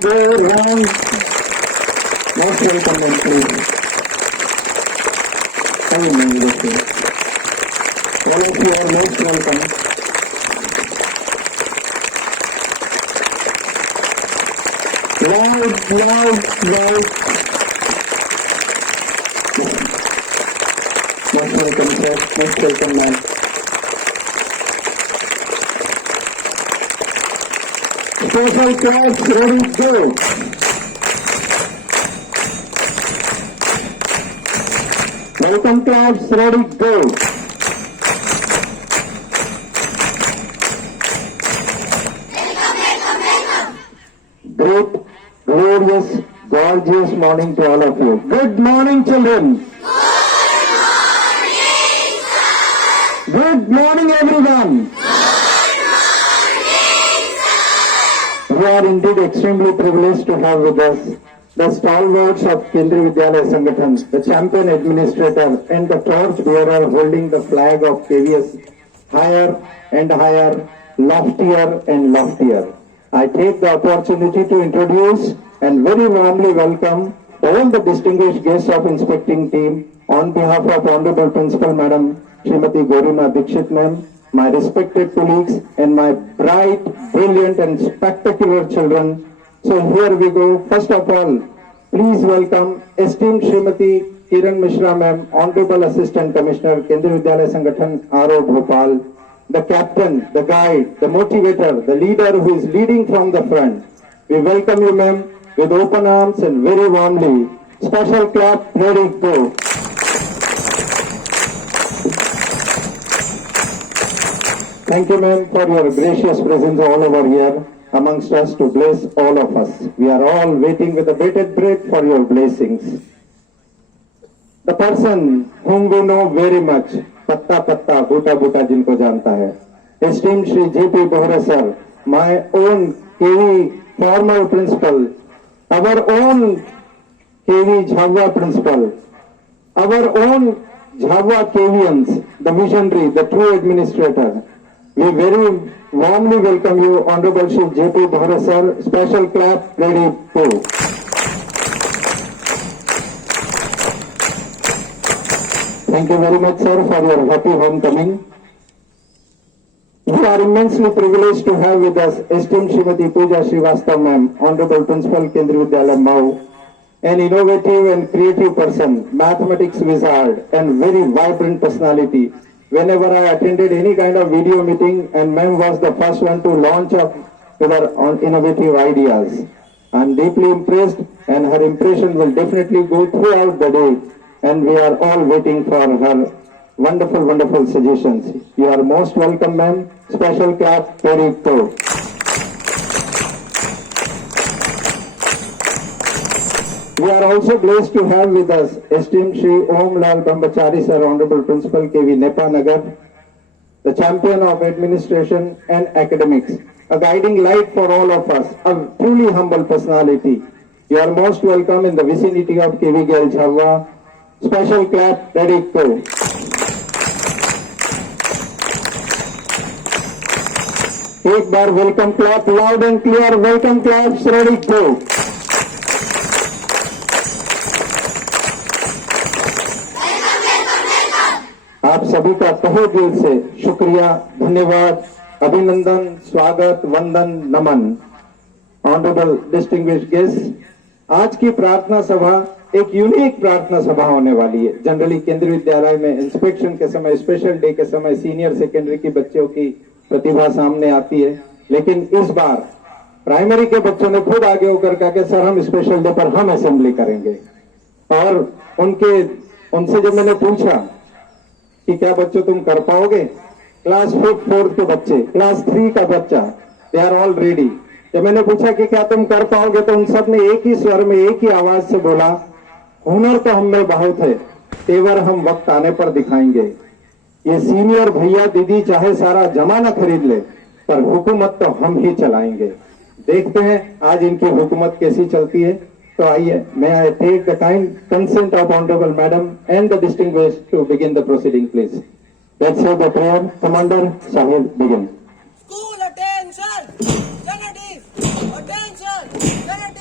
go round. Most welcome, ma'am, please. Thank you, ma'am. All of you are most welcome. Loud, loud, loud. Most welcome, sir. Most welcome, ma'am. Special class, ready, go. Welcome class, ready, go. Great, glorious, gorgeous morning to all of you. Good morning, children. Good morning, everyone. We are indeed extremely privileged to have with us the stalwarts of Kendriya Vidyalaya Sangathan, the champion administrator and the torch bearer holding the flag of KVS higher and higher, loftier and loftier. I take the opportunity to introduce and very warmly welcome all the distinguished guests of inspecting team on behalf of Honorable Principal Madam Srimati Gorima Dikshit Ma'am, my respected colleagues and my bright, brilliant and spectacular children. So here we go. First of all, please welcome esteemed Srimati Kiran Mishra Ma'am, Honorable Assistant Commissioner, Kendriya Vidyalaya Sangathan, RO Bhopal, the captain, the guide, the motivator, the leader who is leading from the front. We welcome you, ma'am, with open arms and very warmly. Special clap, ready, go. Thank you, ma'am, for your gracious presence all over here amongst us to bless all of us. We are all waiting with a bated breath for your blessings. The person whom we know very much, Patta Patta, Bhuta Bhuta जिनको जानता है, esteemed Shri J.P. Bohra sir, my own KV former principal, our own KV Jhavva principal, our own Jhavva KVians, the visionary, the true administrator. We very warmly welcome you, Honorable Shri J.P. Bohra sir. Special clap, ready, go. Thank you very much, sir, for your happy homecoming. We are immensely privileged to have with us esteemed Srimati Pooja Srivastav Ma'am, Honorable Principal, Kendriya Vidyalaya Mau, an innovative and creative person, mathematics wizard, and very vibrant personality. Whenever I attended any kind of video meeting, and Ma'am was the first one to launch up with her innovative ideas. I am deeply impressed, and her impression will definitely go throughout the day. And we are all waiting for her wonderful, wonderful suggestions. You are most welcome, ma'am. Special clap, ready, go. We are also blessed to have with us esteemed Shri Om Lal Brahmachari sir, Honorable Principal KV Nepa Nagar, the champion of administration and academics, a guiding light for all of us, a truly humble personality. You are most welcome in the vicinity of KV Gail Jhavva. Special clap, ready, go. एक बार welcome clap, loud and clear, welcome claps, ready, go. आप सभी का तहे दिल से शुक्रिया, धन्यवाद, अभिनंदन, स्वागत, वंदन, नमन. ऑनरेबल डिस्टिंग्विश्ड गेस्ट, आज की प्रार्थना सभा एक यूनिक प्रार्थना सभा होने वाली है. जनरली केंद्रीय विद्यालय में इंस्पेक्शन के समय, स्पेशल डे के समय सीनियर सेकेंडरी की बच्चों की प्रतिभा सामने आती है, लेकिन इस बार प्राइमरी के बच्चों ने खुद आगे होकर कहा कि सर हम स्पेशल डे पर हम असेंबली करेंगे. और उनसे जब मैंने पूछा कि क्या बच्चों तुम कर पाओगे, क्लास 5th 4th के बच्चे, क्लास 3 का बच्चा, दे आर ऑल रेडी. जब मैंने पूछा कि क्या तुम कर पाओगे, तो उन सब ने एक ही स्वर में, एक ही आवाज से बोला, हुनर तो हम में बहुत है, तेवर हम वक्त आने पर दिखाएंगे. ये सीनियर भैया दीदी चाहे सारा जमाना खरीद ले, पर हुकूमत तो हम ही चलाएंगे. देखते हैं आज इनकी हुकूमत कैसी चलती है. तो आइए, मैं I take the kind consent of honourable madam and the distinguished to begin the proceeding, please. Let's have the prayer. Commander sahib, begin. School attention! Attention! Attention!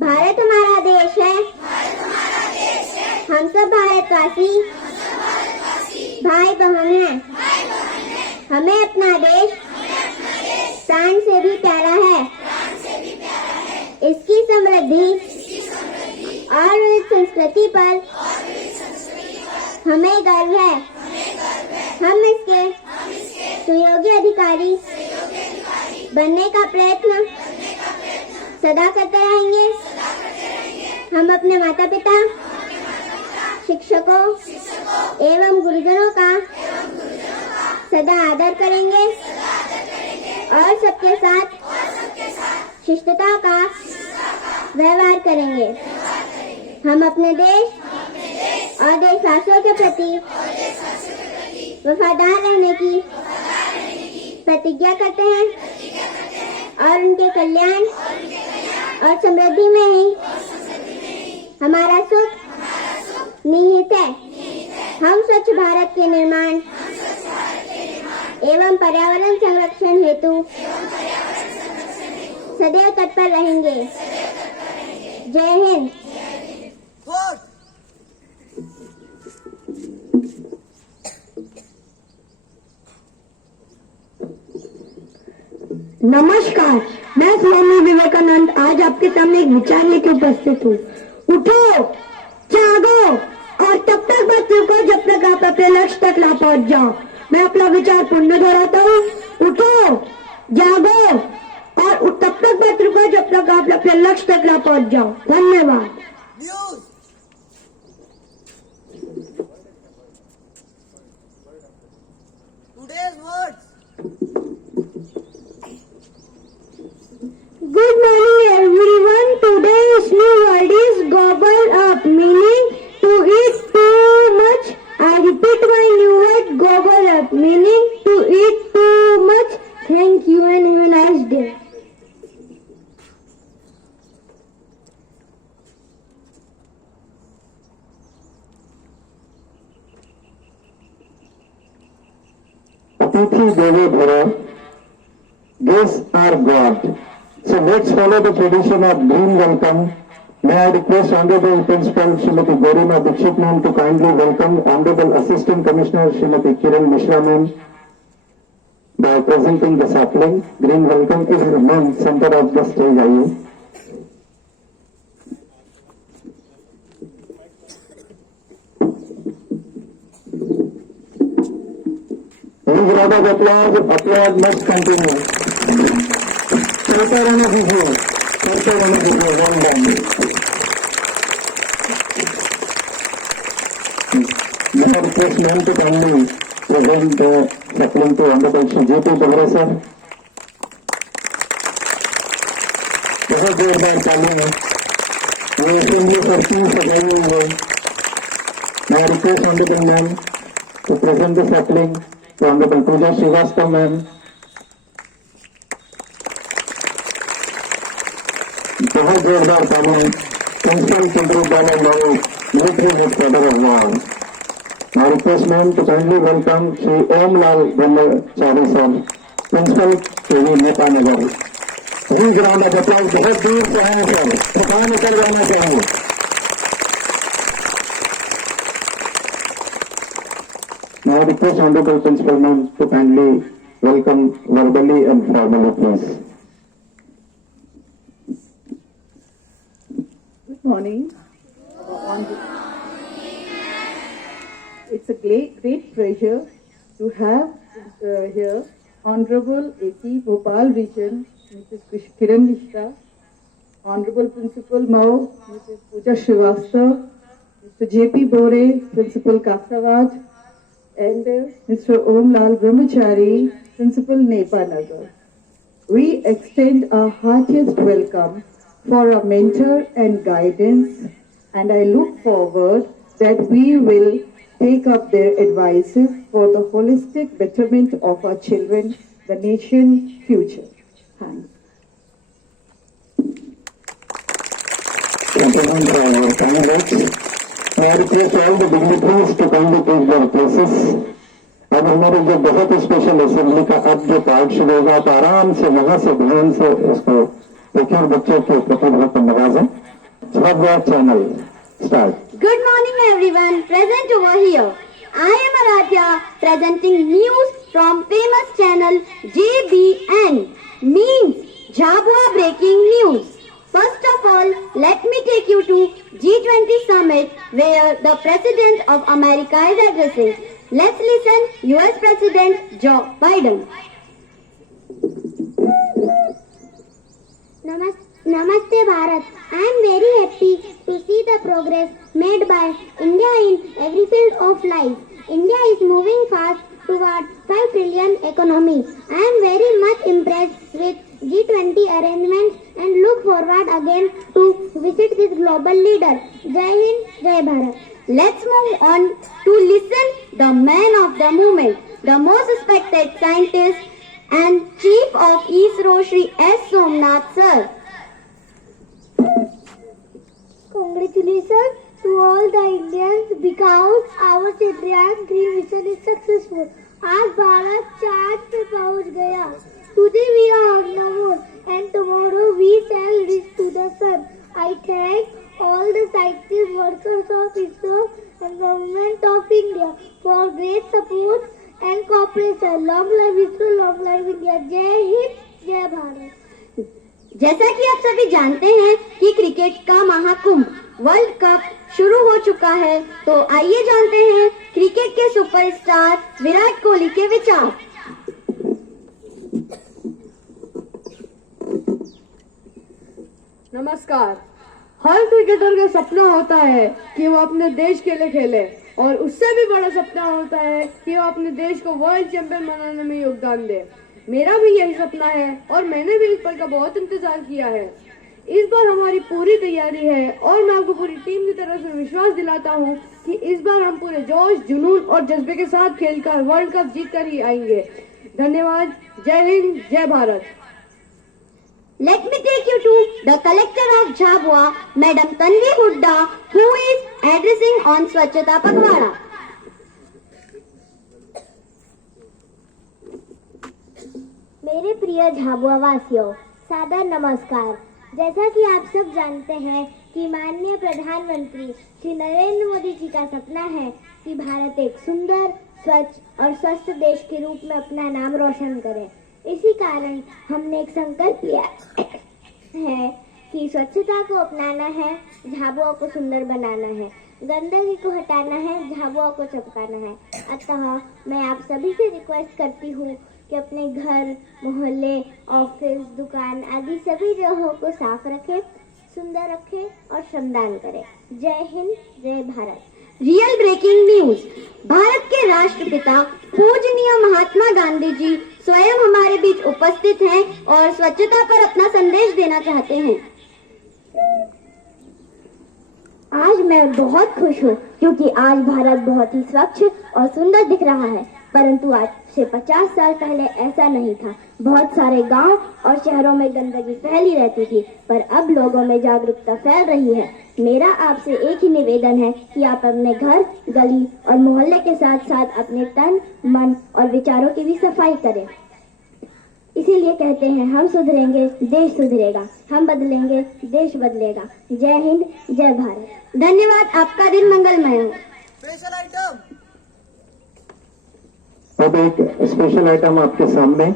Bharat हमारा देश है, हम सब भारतवासी भाई बहन हैं। हमें अपना देश प्राण से भी प्यारा है। इसकी समृद्धि और विविध संस्कृति पर हमें गर्व है। हम इसके सुयोग्य अधिकारी बनने का प्रयत्न सदा करते रहेंगे। हम अपने माता पिता, शिक्षकों एवं गुरुजनों का सदा आदर करेंगे और सबके साथ शिष्टता का व्यवहार करेंगे। हम अपने देश और देशवासियों के प्रति वफादार रहने की प्रतिज्ञा करते हैं और उनके कल्याण और समृद्धि में ही हमारा सुख निहित है। हम स्वच्छ भारत के निर्माण एवं पर्यावरण संरक्षण हेतु सदैव तत्पर रहेंगे। जय हिंद। नमस्कार, मैं स्वामी विवेकानंद आज आपके सामने एक विचार लेकर उपस्थित हूँ। उठो, जागो और तब तक मत रुको जब तक आप अपने लक्ष्य तक ना पहुँच जाओ। मैं अपना विचार पुनः दोहराता हूँ। उठो, जागो और तब तक मत रुको जब तक आप अपने लक्ष्य तक ना पहुँच जाओ। धन्यवाद। Good morning everyone. Today's new word is gobble up, meaning to eat too much. I repeat my new word, gobble up, meaning to eat too much. Thank you and have a nice day. Atithi Devo Bhara. Guests are God. So let's follow the tradition of green welcome. May I request Honorable Principal Srimati Gorima Dikshit ma'am to kindly welcome Honorable Assistant Commissioner Srimati Kiran Mishra ma'am by presenting the sapling. Green welcome is ma'am, center of the stage. आइए. Please round of applause. Applause must continue. चलते रहने दीजिए. चलते रहने दीजिए. One down. May I request ma'am to kindly present the sapling to Honorable Shri J.P. Bhagre sir. बहुत जोरदार ताली है. ये असेंबली करती सजाई हुई है. May I request Honorable ma'am to present the sapling to Honorable Pooja Srivastava ma'am. बहुत जोरदार ताली है. Principal Kendra Bala Mao, military headquarters of Wow. I request ma'am to kindly welcome Shri Om Lal Brahmachari sir, Principal KV Nepanagar. Please round of applause. बहुत दूर से हैं sir. थकान निकल जाना चाहिए. Now I request Honorable Principal ma'am to kindly welcome verbally and formally, please. Good morning. It's a great pleasure to have here Honorable A.P. Bhopal Region, Mrs. Kiran Mishra, Honorable Principal Mao, Mrs. Pooja Srivastava, Mr. J.P. Bore, Principal Kasawad, and Mr. Om Lal Brahmachari, Principal Nepanagar. We extend our heartiest welcome for our mentor and guidance, and I look forward that we will take up their advices for the holistic betterment of our children, the nation's future. Thanks. Gentlemen, candidates, may I request all the dignitaries to kindly take their places. अब हमारे जो बहुत special assembly का अब जो part शुरू होगा तो आराम से वहां से ध्यान से उसको देखिए और बच्चों के प्रतिभा को नवाजें. Swagwa channel start. Good morning everyone present over here. I am Aradhya presenting news from famous channel JBN, means Jhabua Breaking News. First of all, let me take you to G20 summit where the President of America is addressing. Let's listen US President Joe Biden. Namaste Bharat. I am very happy to see the progress made by India in every field of life. India is moving fast toward 5 trillion economy. I am very much impressed with G20 arrangements and look forward again to visit this global leader. Jai Hind, Jai Bharat. Let's move on to listen the man of the moment, the most respected scientist and Chief of ISRO Shri S. Somnath sir. Congratulations to all the Indians because our Chandrayaan 3 mission is successful. आज भारत चांद पे पहुंच गया. Today we are on the moon and tomorrow we shall reach to the sun. I thank all the scientists, workers of ISRO and government of India for great support and cooperation. Long live ISRO, long live India. जय हिंद, जय भारत. जैसा कि आप सभी जानते हैं कि cricket का महाकुंभ वर्ल्ड कप शुरू हो चुका है, तो आइए जानते हैं क्रिकेट के सुपरस्टार विराट कोहली के विचार. नमस्कार. हर क्रिकेटर का सपना होता है कि वो अपने देश के लिए खेले और उससे भी बड़ा सपना होता है कि वो अपने देश को वर्ल्ड चैंपियन बनाने में योगदान दे. मेरा भी यही सपना है और मैंने भी इस पल का बहुत इंतजार किया है. इस बार हमारी पूरी तैयारी है और मैं आपको पूरी टीम की तरफ से विश्वास दिलाता हूं कि इस बार हम पूरे जोश, जुनून और जज्बे के साथ खेलकर वर्ल्ड कप जीत कर ही आएंगे. धन्यवाद. जय हिंद, जय Bharat. Let me take you to the collector of Jhabua, Madam Tanvi Hooda, who is addressing on Swachhata Pakhwada. मेरे प्रिय झाबुआ वासियों, सादर नमस्कार। जैसा कि आप सब जानते हैं कि माननीय प्रधानमंत्री श्री नरेंद्र मोदी जी का सपना है कि भारत एक सुंदर, स्वच्छ और स्वस्थ देश के रूप में अपना नाम रोशन करे। इसी कारण हमने एक संकल्प लिया है कि स्वच्छता को अपनाना है, झाबुआ को सुंदर बनाना है, गंदगी को हटाना है, झाबुआ को चमकाना है। अतः मैं आप सभी से रिक्वेस्ट करती हूँ कि अपने घर, मोहल्ले, ऑफिस, दुकान आदि सभी जगहों को साफ रखें, सुंदर रखें और श्रमदान करें। जय हिंद, जय Bharat. Real breaking news. Bharat के राष्ट्रपिता पूजनीय महात्मा गांधी जी स्वयं हमारे बीच उपस्थित हैं और स्वच्छता पर अपना संदेश देना चाहते हैं। आज मैं बहुत खुश हूँ क्योंकि आज भारत बहुत ही स्वच्छ और सुंदर दिख रहा है, परंतु आज से 50 साल पहले ऐसा नहीं था। बहुत सारे गांव और शहरों में गंदगी फैली रहती थी, पर अब लोगों में जागरूकता फैल रही है। मेरा आपसे एक ही निवेदन है कि आप अपने घर, गली और मोहल्ले के साथ साथ अपने तन, मन और विचारों की भी सफाई करें। इसीलिए कहते हैं, हम सुधरेंगे, देश सुधरेगा, हम बदलेंगे, देश बदलेगा। जय हिंद, जय भारत। धन्यवाद। आपका दिन मंगलमय हो। अब एक स्पेशल आइटम आपके सामने।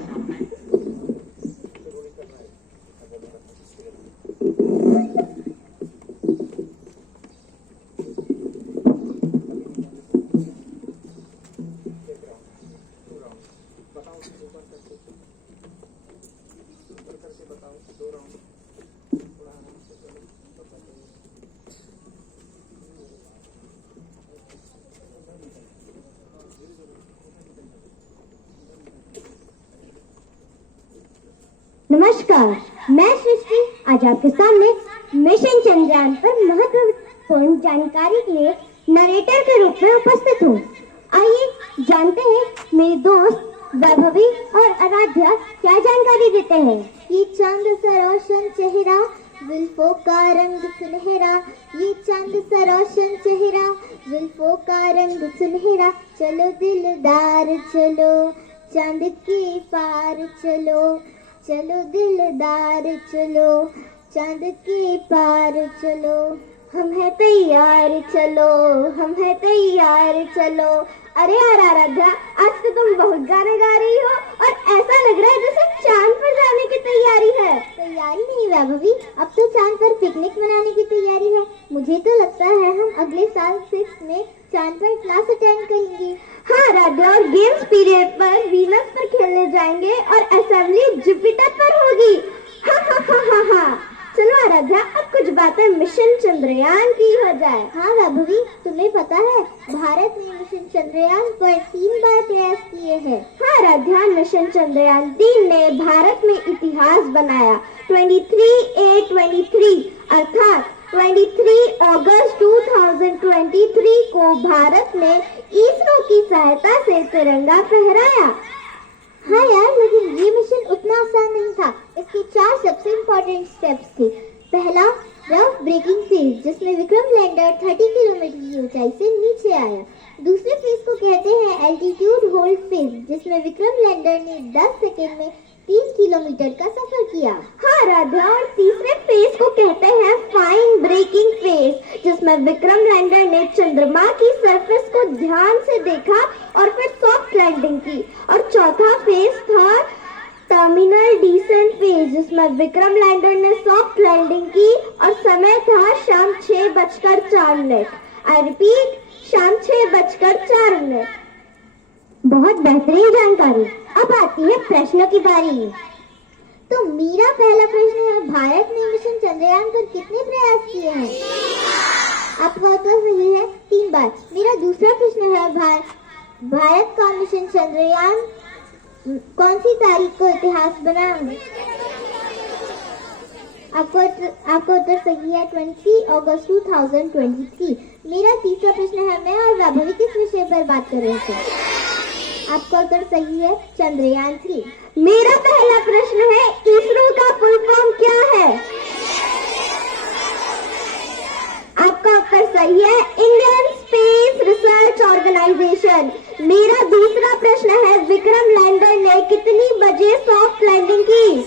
नमस्कार, मैं सृष्टि आज आपके सामने मिशन चंद्रयान पर महत्वपूर्ण जानकारी के लिए नरेटर के रूप में उपस्थित हूँ। आइए जानते हैं मेरे दोस्त वैभवी और आराध्या क्या जानकारी देते हैं। ये चांद सा रोशन चेहरा, जुल्फों का रंग सुनहरा, ये चांद सा रोशन चेहरा, जुल्फों का रंग सुनहरा। चलो दिलदार चलो, चांद के पार चलो, चलो दिलदार चलो, चांद के पार चलो। हम है तैयार चलो, हम है तैयार चलो। अरे यार आराध्या, आज तो तुम बहुत गाने गा रही हो और ऐसा लग रहा है जैसे चांद पर जाने की तैयारी है। तैयारी नहीं वैभवी, अब तो चांद पर पिकनिक मनाने की तैयारी है। मुझे तो लगता है हम अगले साल 6 में चांद पर क्लास अटेंड करेंगे। हाँ राधा, और गेम्स पीरियड पर वीनस पर खेलने जाएंगे और असेंबली जुपिटर पर होगी। हाँ हाँ हाँ हाँ हाँ। चलो आराध्या, अब कुछ बातें मिशन चंद्रयान की हो जाए। हाँ वैभवी, तुम्हें पता है भारत ने मिशन चंद्रयान पर 3 बार प्रयास किए हैं। हाँ आराध्या, मिशन चंद्रयान 3 ने भारत में इतिहास बनाया। 23/8/23 अर्थात 23 अगस्त 2023 को भारत ने इसरो की सहायता से तिरंगा फहराया। हाँ यार, लेकिन ये मिशन उतना आसान नहीं था। इसके 4 सबसे इम्पोर्टेंट स्टेप्स थे। पहला, रफ ब्रेकिंग फेज, जिसमें विक्रम लैंडर 30 किलोमीटर की ऊंचाई से नीचे आया। दूसरे फेज को कहते हैं एल्टीट्यूड होल्ड फेज, जिसमें विक्रम लैंडर ने 10 सेकेंड में 3 किलोमीटर का सफर किया। हाँ राधा, और तीसरे फेज को कहते हैं फाइन ब्रेकिंग फेज, जिसमें विक्रम लैंडर ने चंद्रमा की सरफेस को ध्यान से देखा और फिर सॉफ्ट लैंडिंग की। और चौथा फेज था टर्मिनल डिसेंट फेज, जिसमें विक्रम लैंडर ने सॉफ्ट लैंडिंग की और समय था शाम 6:04। आई रिपीट, शाम 6:04। बहुत बेहतरीन जानकारी। अब आती है प्रश्नों की बारी। तो मेरा पहला प्रश्न है, भारत ने मिशन चंद्रयान पर कितने प्रयास किए हैं? आपका उत्तर सही है, 3 बार। मेरा दूसरा प्रश्न है, भारत का मिशन चंद्रयान कौन सी तारीख को इतिहास बना? आपका उत्तर सही है, 23 अगस्त 2023। मेरा तीसरा प्रश्न है, मैं और वैभवी किस विषय पर बात कर रहे थे? आपका उत्तर सही है, चंद्रयान 3। मेरा पहला प्रश्न है, इसरो का फुल फॉर्म क्या है? आपका उत्तर सही है, इंडियन स्पेस रिसर्च ऑर्गेनाइजेशन। मेरा दूसरा प्रश्न है, विक्रम लैंडर ने कितनी बजे सॉफ्ट लैंडिंग की?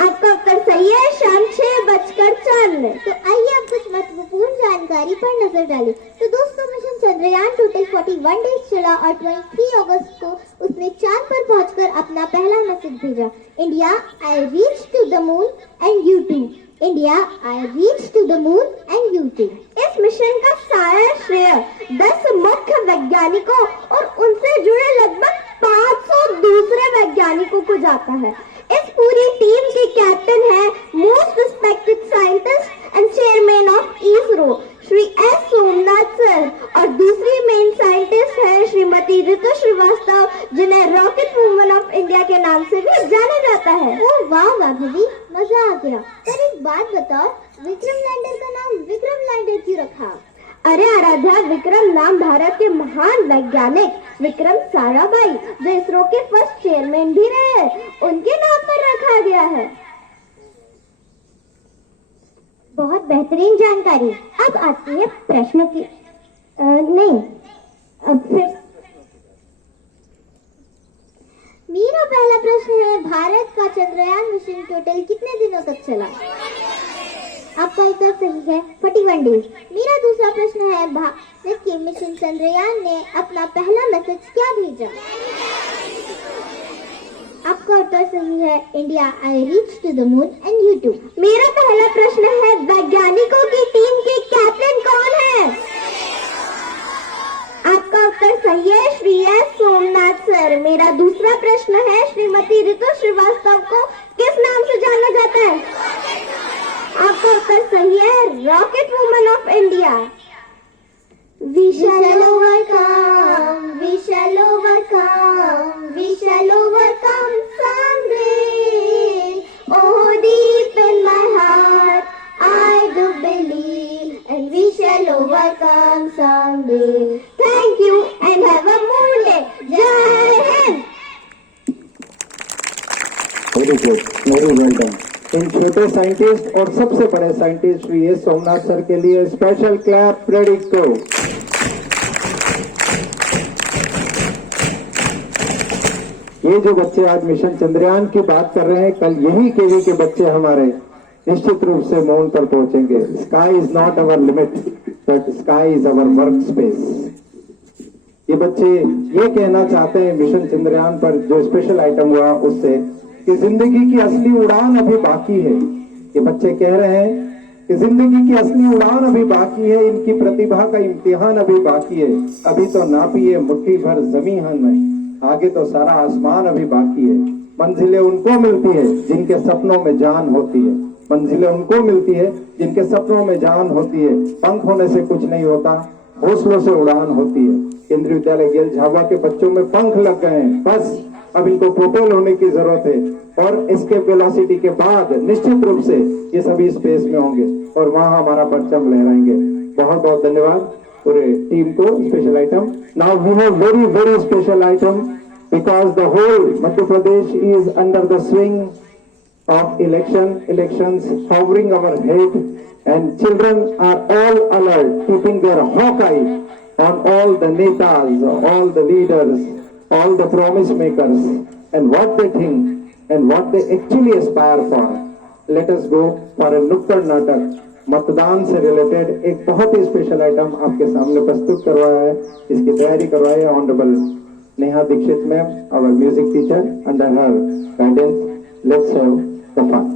आपका उत्तर सही है, शाम 6:04। तो आइए अब कुछ महत्वपूर्ण जानकारी पर नजर डालें। तो दोस्तों, मिशन चंद्रयान टोटल 41 डेज चला और 23 अगस्त को उसने चांद पर पहुंचकर अपना पहला मैसेज भेजा। India, I reach to the moon and you too. India, I reach to the moon and you too. इस मिशन का सारा श्रेय 10 मुख्य वैज्ञानिकों और उनसे जुड़े लगभग 500 दूसरे वैज्ञानिकों को जाता है। इस पूरी टीम के कैप्टन है most respected scientist and chairman of ISRO Shri S Somnath sir, और दूसरी मेन साइंटिस्ट है श्रीमती ऋतु श्रीवास्तव, जिन्हें रॉकेट वुमन ऑफ इंडिया के नाम से भी जाना जाता है। ओह वाह वाघवी, मजा आ गया। पर एक बात बताओ, विक्रम लैंडर का नाम विक्रम लैंडर क्यों रखा? अरे आराध्या, विक्रम नाम भारत के महान वैज्ञानिक विक्रम साराभाई, जो इसरो के फर्स्ट चेयरमैन भी रहे, उनके नाम पर रखा गया है। बहुत बेहतरीन जानकारी। अब आती है प्रश्नों की नहीं, अब फिर मेरा पहला प्रश्न है, भारत का चंद्रयान मिशन टोटल कितने दिनों तक चला? आपका उत्तर सही है, 41 डेज। मेरा दूसरा प्रश्न है, भारत के मिशन चंद्रयान ने अपना पहला मैसेज क्या भेजा? आपका उत्तर सही है, India, I reach to the moon and you too. मेरा पहला प्रश्न है, वैज्ञानिकों की टीम के कैप्टन कौन है? आपका उत्तर सही है, श्री एस सोमनाथ सर। मेरा दूसरा प्रश्न है, श्रीमती ऋतु श्रीवास्तव को किस नाम से जाना जाता है? आपका उत्तर सही है, rocket woman of India. We shall overcome, we shall overcome, we shall overcome someday. Oh, deep in my heart, I do believe, and we shall overcome someday. Thank you and have a moon day. Jai Hind. Very good, very well done. इन छोटे scientist और सबसे बड़े scientist Shri S Somnath sir के लिए special clap ready को। ये जो बच्चे आज मिशन चंद्रयान की बात कर रहे हैं, कल यही केवी के बच्चे हमारे निश्चित रूप से मून पर पहुंचेंगे। Sky is not our limit, but sky is our work space. ये बच्चे ये कहना चाहते हैं मिशन चंद्रयान पर जो स्पेशल आइटम हुआ उससे, कि जिंदगी की असली उड़ान अभी बाकी है। ये बच्चे कह रहे हैं कि जिंदगी की असली उड़ान अभी बाकी है, इनकी प्रतिभा का इम्तिहान अभी बाकी है। अभी तो नापी है मुट्ठी भर जमीन में, आगे तो सारा आसमान अभी बाकी है। मंजिलें उनको मिलती है जिनके सपनों में जान होती है। मंजिलें उनको मिलती है जिनके सपनों में जान होती है। पंख होने से कुछ नहीं होता, हौसलों से उड़ान होती है। केंद्रीय विद्यालय गेल झाबुआ के बच्चों में पंख लग गए हैं, बस अब इनको प्रोपेल होने की जरूरत है। और इसके वेलोसिटी के बाद निश्चित रूप से ये सभी स्पेस में होंगे और वहां हमारा परचम लहराएंगे। बहुत बहुत धन्यवाद पूरे टीम को। Special item now we have very very special item because the whole Madhya Pradesh is under the swing of elections hovering our head, and children are all alert, keeping their hawk eye on all the netas, all the leaders, all the promise makers, and what they think and what they actually aspire for. Let us go for a नुक्कड़ नाटक। मतदान से related एक बहुत ही special item आपके सामने प्रस्तुत करवाया है। इसकी तैयारी करवाई है honourable Neha Dikshit ma'am, our music teacher. Under her guidance, let's have the fun.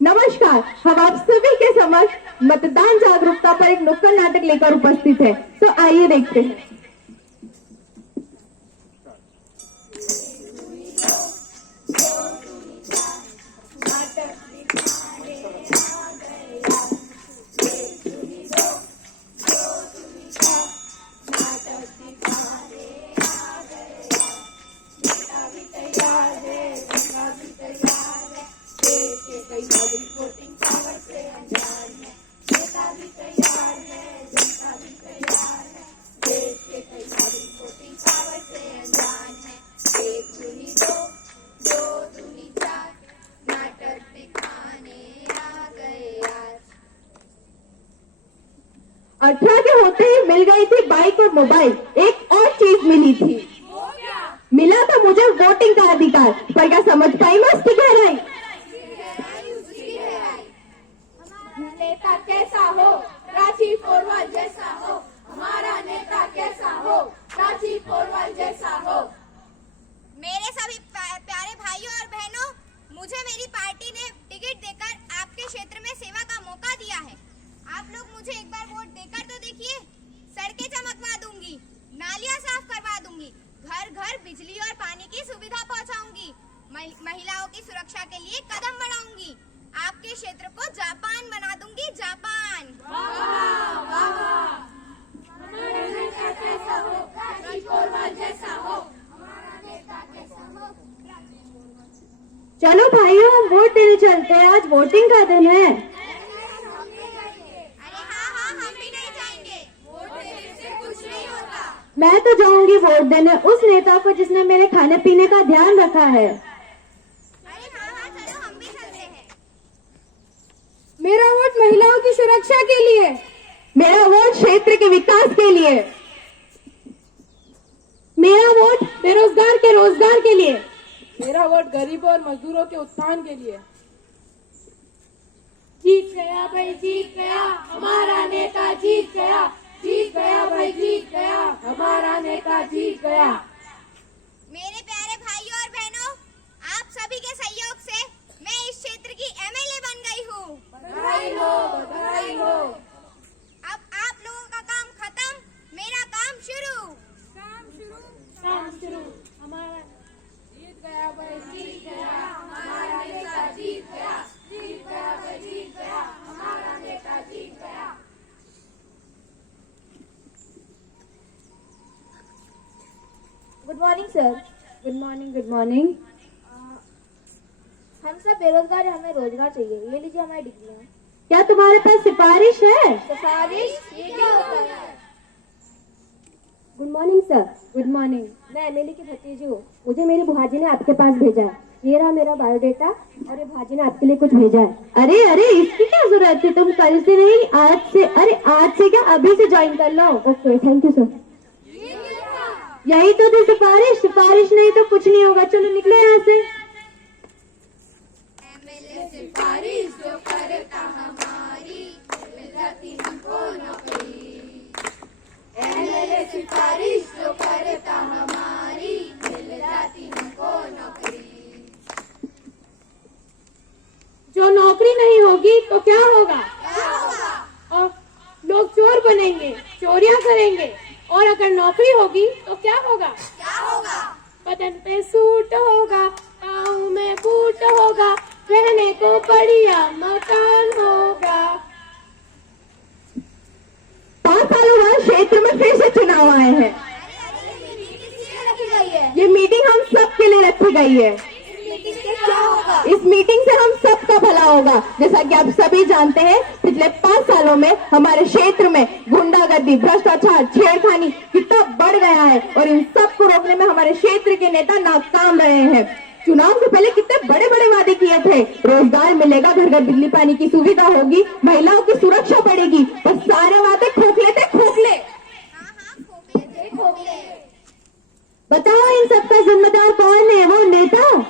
नमस्कार, हम आप सभी के समक्ष मतदान जागरूकता पर एक नुक्कड़ नाटक लेकर उपस्थित है। तो आइए देखते हैं। 18 के होते ही मिल गई थी बाइक और मोबाइल। एक और चीज मिली थी, मिला था मुझे वोटिंग का अधिकार। पर क्या समझ पाई मैं उसकी गहराई? नेता कैसा हो, रांची पोरवाल जैसा हो, हमारा नेता कैसा हो, रांची पोरवाल जैसा हो। मेरे सभी प्यारे भाइयों और बहनों, मुझे मेरी पार्टी ने टिकट देकर आपके क्षेत्र में सेवा का मौका दिया है। आप लोग मुझे एक बार वोट देकर तो देखिए। सड़कें चमकवा दूंगी, नालियां साफ करवा दूंगी, घर घर बिजली और पानी की सुविधा पहुंचाऊंगी, महिलाओं की सुरक्षा के लिए कदम बढ़ाऊंगी, आपके क्षेत्र को जापान बना दूंगी, जापान। चलो भाइयों, हम वोट देने चलते हैं। आज वोटिंग का दिन है। अरे हाँ, हम भी नहीं जाएंगे। वोट देने से कुछ नहीं होता। मैं तो जाऊंगी वोट देने उस नेता को जिसने मेरे खाने पीने का ध्यान रखा है। अरे हाँ, चलो हम भी चलते हैं। मेरा वोट महिलाओं की सुरक्षा के लिए, मेरा वोट क्षेत्र के विकास के लिए, मेरा वोट बेरोजगार के रोजगार के लिए, मेरा वोट गरीबों और मजदूरों के उत्थान के लिए। जीत गया भाई, जीत गया, हमारा नेता जीत गया, जीत गया भाई, जीत गया, हमारा नेता जीत गया। मेरे प्यारे भाइयों और बहनों, आप सभी के सहयोग से मैं इस क्षेत्र की एमएलए बन गई हूँ। बधाई हो, बधाई हो। अब आप लोगों का काम खत्म, मेरा काम शुरू। काम शुरू। हमारा जीत गया भाई, जीत गया, हमारा नेता जीत गया, जीत गया भाई, जीत गया, हमारा नेता जीत गया। Good morning sir. Good morning, good morning. हम सब बेरोजगार हैं, हमें रोजगार चाहिए। ये लीजिए हमारी डिग्रियाँ। क्या तुम्हारे पास सिफारिश है? सिफारिश ये क्या होता है? Good morning sir. Good morning. मैं एमएलए की भतीजी हूँ। मुझे मेरी बुआजी ने आपके पास भेजा है। ये रहा मेरा बायोडेटा और ये भाजी ने आपके लिए कुछ भेजा है। अरे अरे, इसकी क्या जरूरत है? तुम कल से नहीं, आज से। अरे आज से क्या, अभी से ज्वाइन कर लो। Okay, thank you sir. यही तो थी सिफारिश। सिफारिश नहीं तो कुछ नहीं होगा। चलो निकले यहाँ से। एमएलए सिफारिश जो करता हमारी, मिल जाती हमको नौकरी। एमएलए सिफारिश जो करता हमारी, मिल जाती हमको नौकरी। जो नौकरी नहीं होगी तो क्या होगा? क्या होगा? और लोग चोर बनेंगे, चोरियां करेंगे। और अगर नौकरी होगी तो क्या होगा? क्या होगा? बदन पे सूट होगा, पाँव में बूट होगा, रहने को बढ़िया मकान होगा। 5 सालों बाद क्षेत्र में फिर से चुनाव आए हैं। रखी गई है। ये मीटिंग हम सब के लिए रखी गई है। मीटिंग से क्या होगा? इस मीटिंग से हम सबका भला होगा। जैसा कि आप सभी जानते हैं, पिछले 5 सालों में हमारे क्षेत्र में गुंडागर्दी, भ्रष्टाचार, छेड़खानी कितना बढ़ गया है और इन सब को रोकने में हमारे क्षेत्र के नेता नाकाम रहे हैं। चुनाव से पहले कितने बड़े बड़े वादे किए थे। रोजगार मिलेगा, घर घर बिजली पानी की सुविधा होगी, महिलाओं की सुरक्षा बढ़ेगी। पर सारे वादे खोखले थे, खोखले। हाँ, खोखले थे, खोखले। बताओ इन सबका जिम्मेदार कौन है? वो नेता।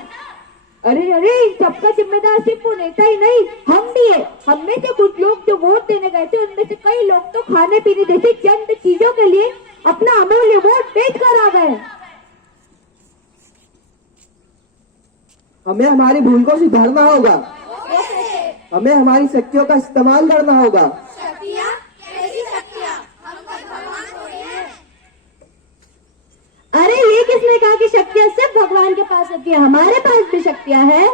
अरे अरे, सबका जिम्मेदार सिर्फ वो नेता ही नहीं, हम भी है। हम में से कुछ लोग जो वोट देने गए थे, उनमें से कई लोग तो खाने पीने जैसे चंद चीजों के लिए अपना अमूल्य वोट बेच कर आ गए। हमें हमारी भूल को सुधारना होगा। हमें हमारी शक्तियों का इस्तेमाल करना होगा। शक्तियाँ? कैसी शक्तियाँ? हम कोई भगवान थोड़ी हैं। अरे ये किसने कहा कि शक्तियाँ सिर्फ भगवान के पास होती है? हमारे पास भी शक्तियाँ हैं।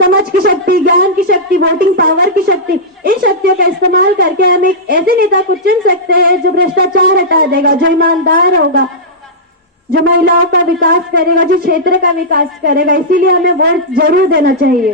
समझ की शक्ति, ज्ञान की शक्ति, वोटिंग पावर की शक्ति। इन शक्तियों का इस्तेमाल करके हम एक ऐसे नेता को चुन सकते हैं जो भ्रष्टाचार हटा देगा, जो ईमानदार होगा, जो महिलाओं का विकास करेगा, जो क्षेत्र का विकास करेगा। इसीलिए हमें वोट जरूर देना चाहिए।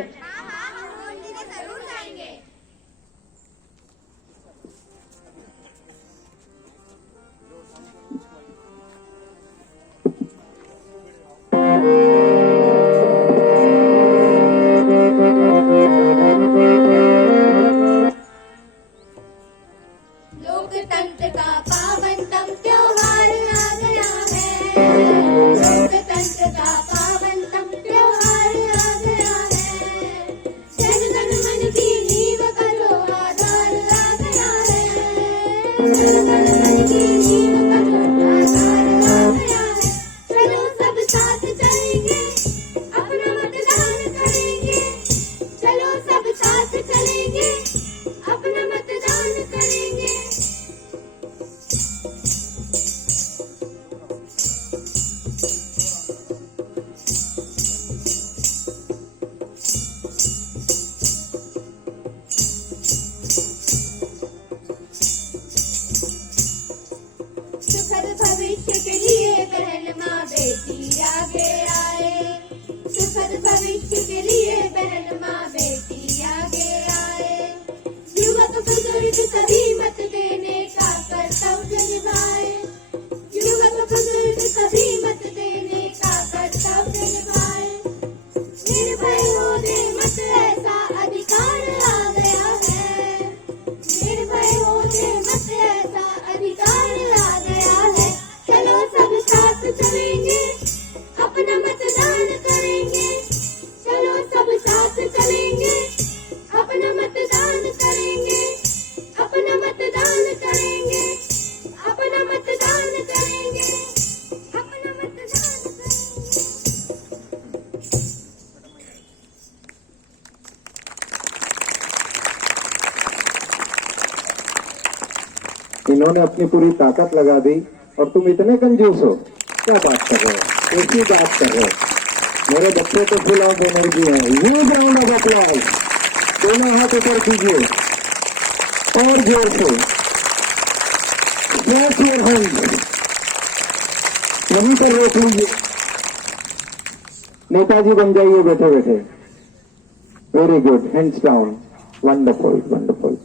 इन्होंने अपनी पूरी ताकत लगा दी और तुम इतने कंजूस हो, क्या बात कर रहे हो, कैसी बात कर रहे हो। मेरे बच्चे तो फुल ऑफ एनर्जी है। ह्यूज राउंड ऑफ अप्लॉज, दोनों हाथ ऊपर कीजिए और जोर से स्ट्रेच योर हैंड्स, वहीं पर रोक लीजिए। नेताजी बन जाइए बैठे बैठे। Very good, hands down, wonderful wonderful.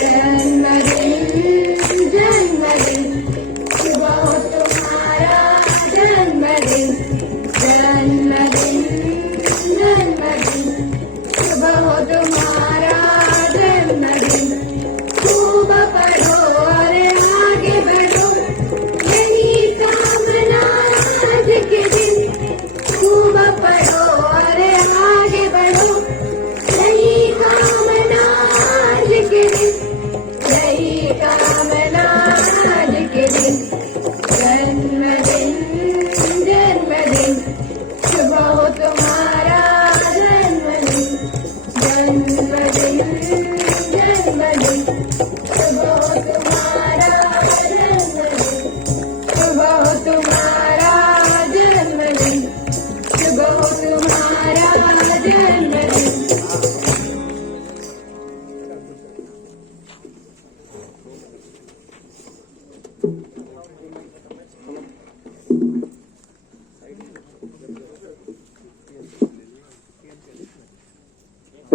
जय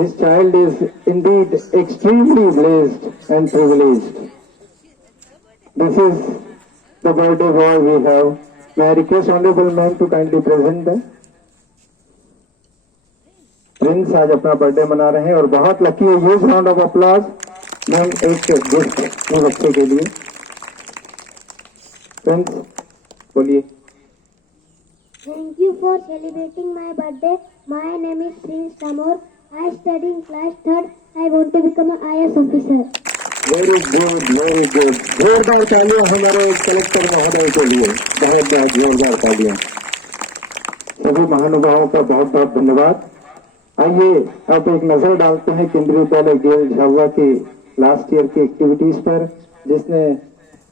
This child is indeed extremely blessed and privileged. This is the birthday boy we have. May I request Honorable Ma'am to kindly present the Prince आज अपना birthday मना रहे हैं और बहुत lucky है. Huge round of applause. Ma'am एक gift है बच्चे के लिए. प्रिंस बोलिए. Thank you for celebrating my birthday. My name is Prince Tamor. I study in class 3rd. I want to become an IAS officer. Very good very good. जोरदार तालियां हमारे collector महोदय के लिए. बहुत बहुत जोरदार तालियां. सभी महानुभावों का बहुत बहुत धन्यवाद. आइए अब एक नजर डालते हैं केंद्रीय विद्यालय गेल झाबुआ की लास्ट ईयर की एक्टिविटीज पर, जिसने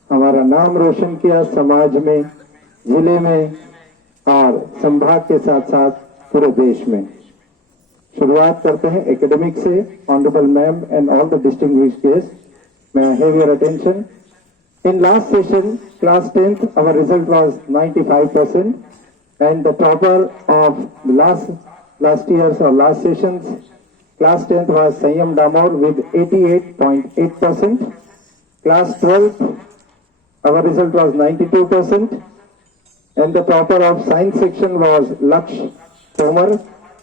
हमारा नाम रोशन किया समाज में, जिले में और संभाग के साथ साथ पूरे देश में. शुरुआत करते हैं एकेडमिक से. Honourable ma'am and all the distinguished guests, may I have your attention. In last session, class 10th, our result was 95%, and the topper of the last year's or last sessions, class 10th was Sanyam Damor with 88.8%. Class 12th, our result was 92%, and the topper of science section was Laksh Tomar,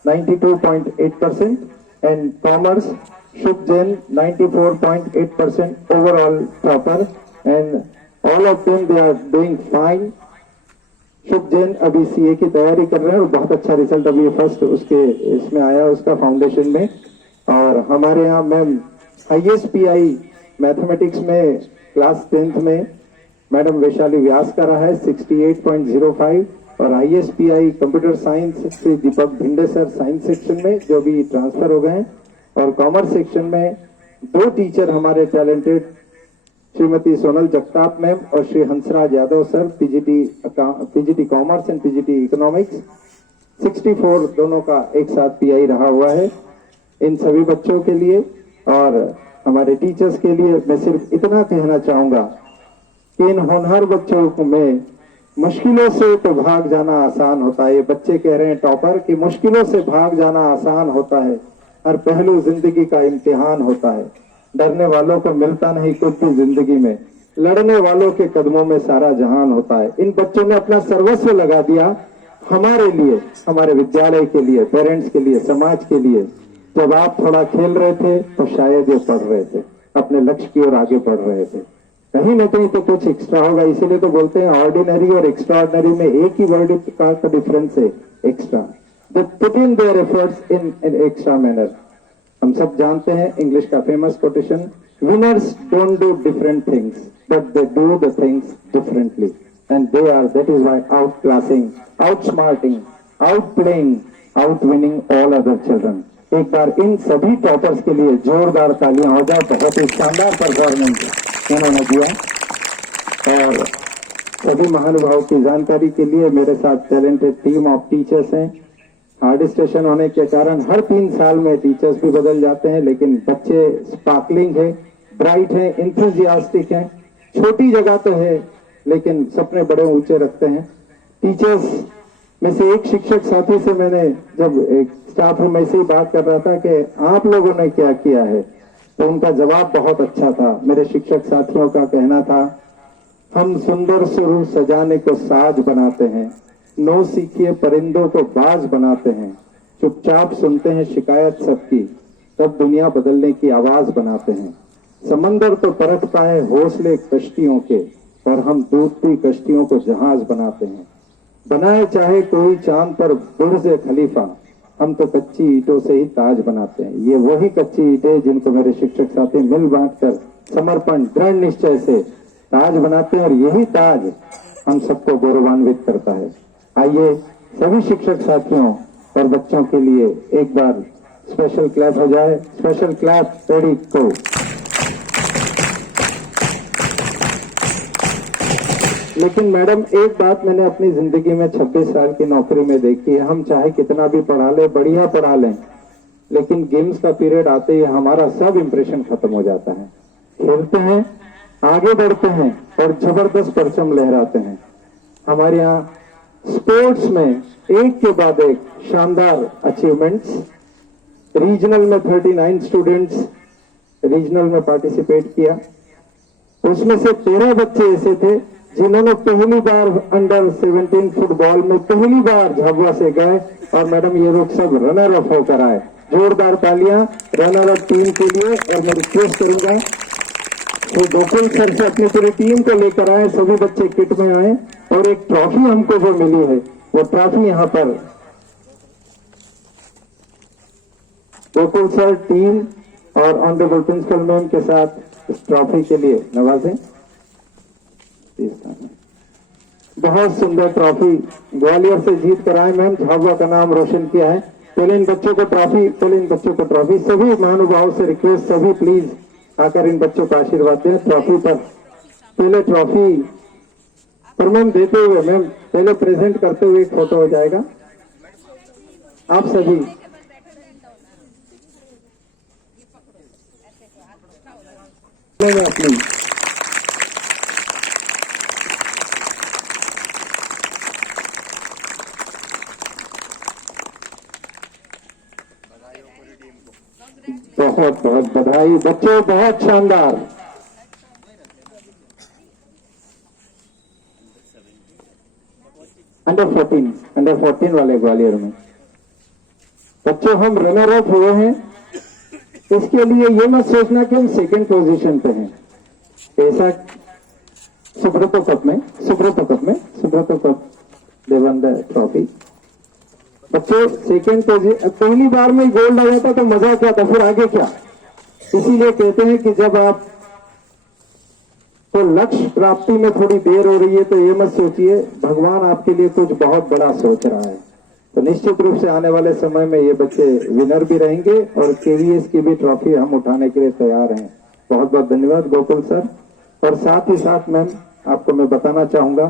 92.8%, and commerce Shubh Jain 94.8% overall topper, and all of them they are doing fine. शुभ जैन अभी CA की तैयारी कर रहे हैं और बहुत अच्छा result अभी फर्स्ट उसके इसमें आया उसका फाउंडेशन में. और हमारे यहाँ मैम ISPI मैथमेटिक्स में क्लास 10th में मैडम वैशाली व्यास का रहा है 68.05, और ISPI computer science Shri Deepak Bhinde sir science section में जो भी ट्रांसफर हो गए हैं. और कॉमर्स सेक्शन में 2 टीचर हमारे टैलेंटेड श्रीमती सोनल जगताप मैम और Shri Hansraj Yadav sir PGT commerce and PGT economics 64 दोनों का एक साथ PI रहा हुआ है. इन सभी बच्चों के लिए और हमारे टीचर्स के लिए मैं सिर्फ इतना कहना चाहूंगा कि इन होनहार बच्चों में मुश्किलों से तो भाग जाना आसान होता है. ये बच्चे कह रहे हैं टॉपर कि मुश्किलों से भाग जाना आसान होता है, हर पहलू जिंदगी का इम्तिहान होता है. डरने वालों को मिलता नहीं कुछ भी जिंदगी में, लड़ने वालों के कदमों में सारा जहान होता है. इन बच्चों ने अपना सर्वस्व लगा दिया हमारे लिए, हमारे विद्यालय के लिए, पेरेंट्स के लिए, समाज के लिए. जब आप थोड़ा खेल रहे थे तो शायद ये पढ़ रहे थे, अपने लक्ष्य की ओर आगे बढ़ रहे थे. कहीं न कहीं तो कुछ एक्स्ट्रा होगा. इसीलिए तो बोलते हैं ऑर्डिनरी और एक्स्ट्राऑर्डिनरी में एक ही वर्ड का डिफरेंस है, extra. They put in their efforts in an extra manner. हम सब जानते हैं इंग्लिश का famous quotation, winners don't do different things, but they do the things differently, and that is why outclassing, outsmarting, outplaying, outwinning all other children. एक बार इन सभी toppers के लिए जोरदार तालियां हो जाए. बहुत ही शानदार परफॉर्मेंस उन्होंने दिया. और सभी महानुभावों की जानकारी के लिए मेरे साथ टैलेंटेड टीम ऑफ टीचर्स हैं. हार्ड स्टेशन होने के कारण हर 3 साल में टीचर्स भी बदल जाते हैं, लेकिन बच्चे स्पार्कलिंग है, ब्राइट है, इंथुजियास्टिक हैं. छोटी जगह तो है लेकिन सपने बड़े ऊंचे रखते हैं. टीचर्स में से एक शिक्षक साथी से मैंने जब एक स्टाफ रूम में से ही बात कर रहा था कि आप लोगों ने क्या किया है, तो उनका जवाब बहुत अच्छा था. मेरे शिक्षक साथियों का कहना था, हम सुंदर सुर सजाने को साज बनाते हैं, नौ सीखिए परिंदों को बाज बनाते हैं, चुपचाप सुनते हैं शिकायत सबकी, तब दुनिया बदलने की आवाज बनाते हैं. समंदर तो परत पाए हौसले कश्तियों के, और हम डूबती कश्तियों को जहाज बनाते हैं. बनाए चाहे कोई चांद पर बुर्ज खलीफा, हम तो कच्ची ईंटों से ही ताज बनाते हैं. ये वही कच्ची ईंटें जिनको मेरे शिक्षक साथी मिल बांटकर समर्पण दृढ़ निश्चय से ताज बनाते हैं, और यही ताज हम सबको गौरवान्वित करता है. आइए सभी शिक्षक साथियों और बच्चों के लिए एक बार स्पेशल क्लैप हो जाए. स्पेशल क्लैप रेडी को. लेकिन मैडम एक बात मैंने अपनी जिंदगी में 26 साल की नौकरी में देखी है, हम चाहे कितना भी पढ़ा लें, बढ़िया पढ़ा लें, लेकिन गेम्स का पीरियड आते ही हमारा सब इंप्रेशन खत्म हो जाता है. खेलते हैं, आगे बढ़ते हैं और जबरदस्त परचम लहराते हैं. हमारे यहाँ स्पोर्ट्स में एक के बाद एक शानदार अचीवमेंट्स. रीजनल में 39 स्टूडेंट्स रीजनल में पार्टिसिपेट किया। उसमें से 13 बच्चे ऐसे थे जिन्होंने पहली बार अंडर 17 फुटबॉल में पहली बार झाबुआ से गए और मैडम ये लोग सब रनर अप होकर आए। जोरदार तालियां रनर अप टीम के लिए। और मैं रिक्वेस्ट करूंगा तो गोकुल सर से अपनी पूरी टीम को लेकर आए, सभी बच्चे किट में आए और एक ट्रॉफी हमको जो मिली है वो ट्रॉफी यहाँ पर गोकुल सर टीम और ऑनरेबल प्रिंसिपल मैम के साथ इस ट्रॉफी के लिए नवाजें। बहुत सुंदर ट्रॉफी ग्वालियर से जीत कर आए मैम, झाबुआ का नाम रोशन किया है। पहले इन बच्चों को ट्रॉफी सभी महानुभावों से रिक्वेस्ट, सभी प्लीज आकर इन बच्चों को आशीर्वाद दें। ट्रॉफी पर पहले ट्रॉफी पर मैम देते हुए मैम पहले प्रेजेंट करते हुए एक फोटो हो जाएगा। आप सभी अपनी बहुत बहुत बधाई बच्चों, बहुत शानदार। अंडर 14 वाले ग्वालियर में बच्चों हम रनर अप हुए हैं। इसके लिए ये मत सोचना कि हम सेकंड पोजीशन पे हैं। ऐसा सुब्रतो कप देवन ट्रॉफी बच्चों सेकंड पोजीशन पहली बार में गोल्ड आ जाता तो मजा क्या था, फिर आगे क्या। इसीलिए कहते हैं कि जब आप तो लक्ष्य प्राप्ति में थोड़ी देर हो रही है तो ये मत सोचिए भगवान आपके लिए कुछ बहुत बड़ा सोच रहा है। तो निश्चित रूप से आने वाले समय में ये बच्चे विनर भी रहेंगे और केवीएस की भी ट्रॉफी हम उठाने के लिए तैयार हैं। बहुत बहुत धन्यवाद गोकुल सर। और साथ ही साथ मैम आपको मैं बताना चाहूंगा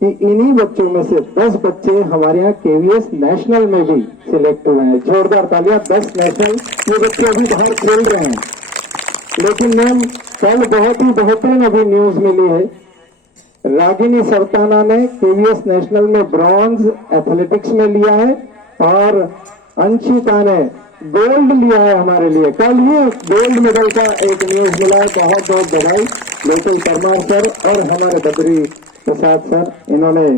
कि इन्हीं बच्चों में से 10 बच्चे हमारे यहाँ केवीएस नेशनल में भी सिलेक्ट हुए हैं। जोरदार तालियां। 10 नेशनल ये बच्चे अभी बाहर खेल रहे हैं। लेकिन मैम कल बहुत ही बेहतरीन अभी न्यूज मिली है, रागिनी सरताना ने केवीएस नेशनल में ब्रॉन्ज एथलेटिक्स में लिया है और अंशिता ने गोल्ड लिया है हमारे लिए। कल ही गोल्ड मेडल का एक न्यूज मिला है। बहुत बहुत बधाई लोकल परमार सर और हमारे बद्री प्रसाद सर, इन्होंने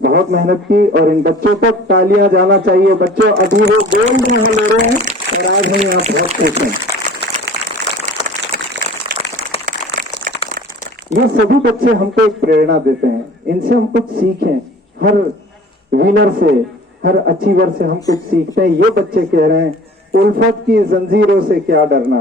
बहुत मेहनत की और इन बच्चों तक तालियां जाना चाहिए। बच्चों अभी वो गोल्ड यहाँ ले रहे हैं और आज हम यहाँ बहुत खुश हैं। ये सभी बच्चे हमको एक प्रेरणा देते हैं, इनसे हम कुछ सीखें। हर विनर से, हर अचीवर से हम कुछ सीखते हैं। ये बच्चे कह रहे हैं उल्फत की जंजीरों से क्या डरना,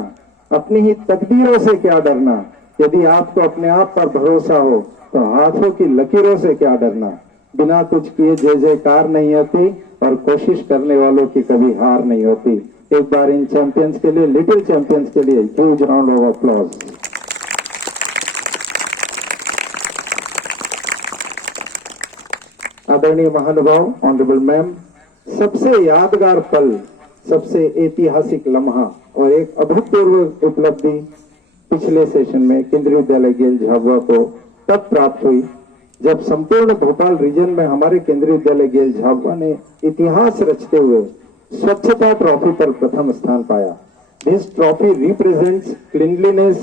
अपनी ही तकदीरों से क्या डरना। यदि आपको अपने आप पर भरोसा हो तो हाथों की लकीरों से क्या डरना। बिना कुछ किए जय जयकार नहीं होती और कोशिश करने वालों की कभी हार नहीं होती। एक बार इन चैंपियंस के लिए, लिटिल चैंपियंस के लिए ह्यूज राउंड ऑफ अप्लॉज। आदरणीय महानुभाव, ऑनरेबल मैम, सबसे यादगार पल, सबसे ऐतिहासिक लम्हा और एक अभूतपूर्व उपलब्धि पिछले सेशन में केंद्रीय विद्यालय गेल झाबुआ को तब प्राप्त हुई जब संपूर्ण भोपाल रीजन में हमारे केंद्रीय विद्यालय गेल झाबुआ ने इतिहास रचते हुए स्वच्छता ट्रॉफी पर प्रथम स्थान पाया। This trophy represents cleanliness,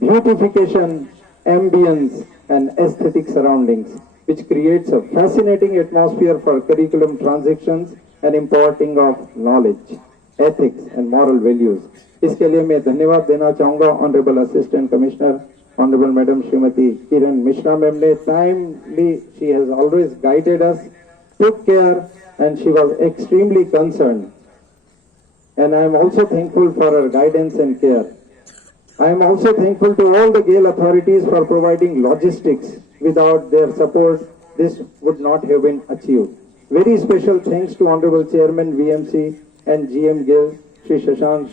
beautification, ambience and aesthetic surroundings which creates a fascinating atmosphere for curriculum transactions and imparting of knowledge, ethics and moral values. इसके लिए मैं धन्यवाद देना चाहूंगा honourable assistant commissioner honourable madam Shrimati Kiran Mishra ma'am ने। Timely she has always guided us, took care and she was extremely concerned and I am also thankful for her guidance and care. I am also thankful to all the GAIL authorities for providing logistics. Without their support, this would not have been achieved. Very special thanks to Honorable Chairman VMC and GM GAIL, Shri Shashank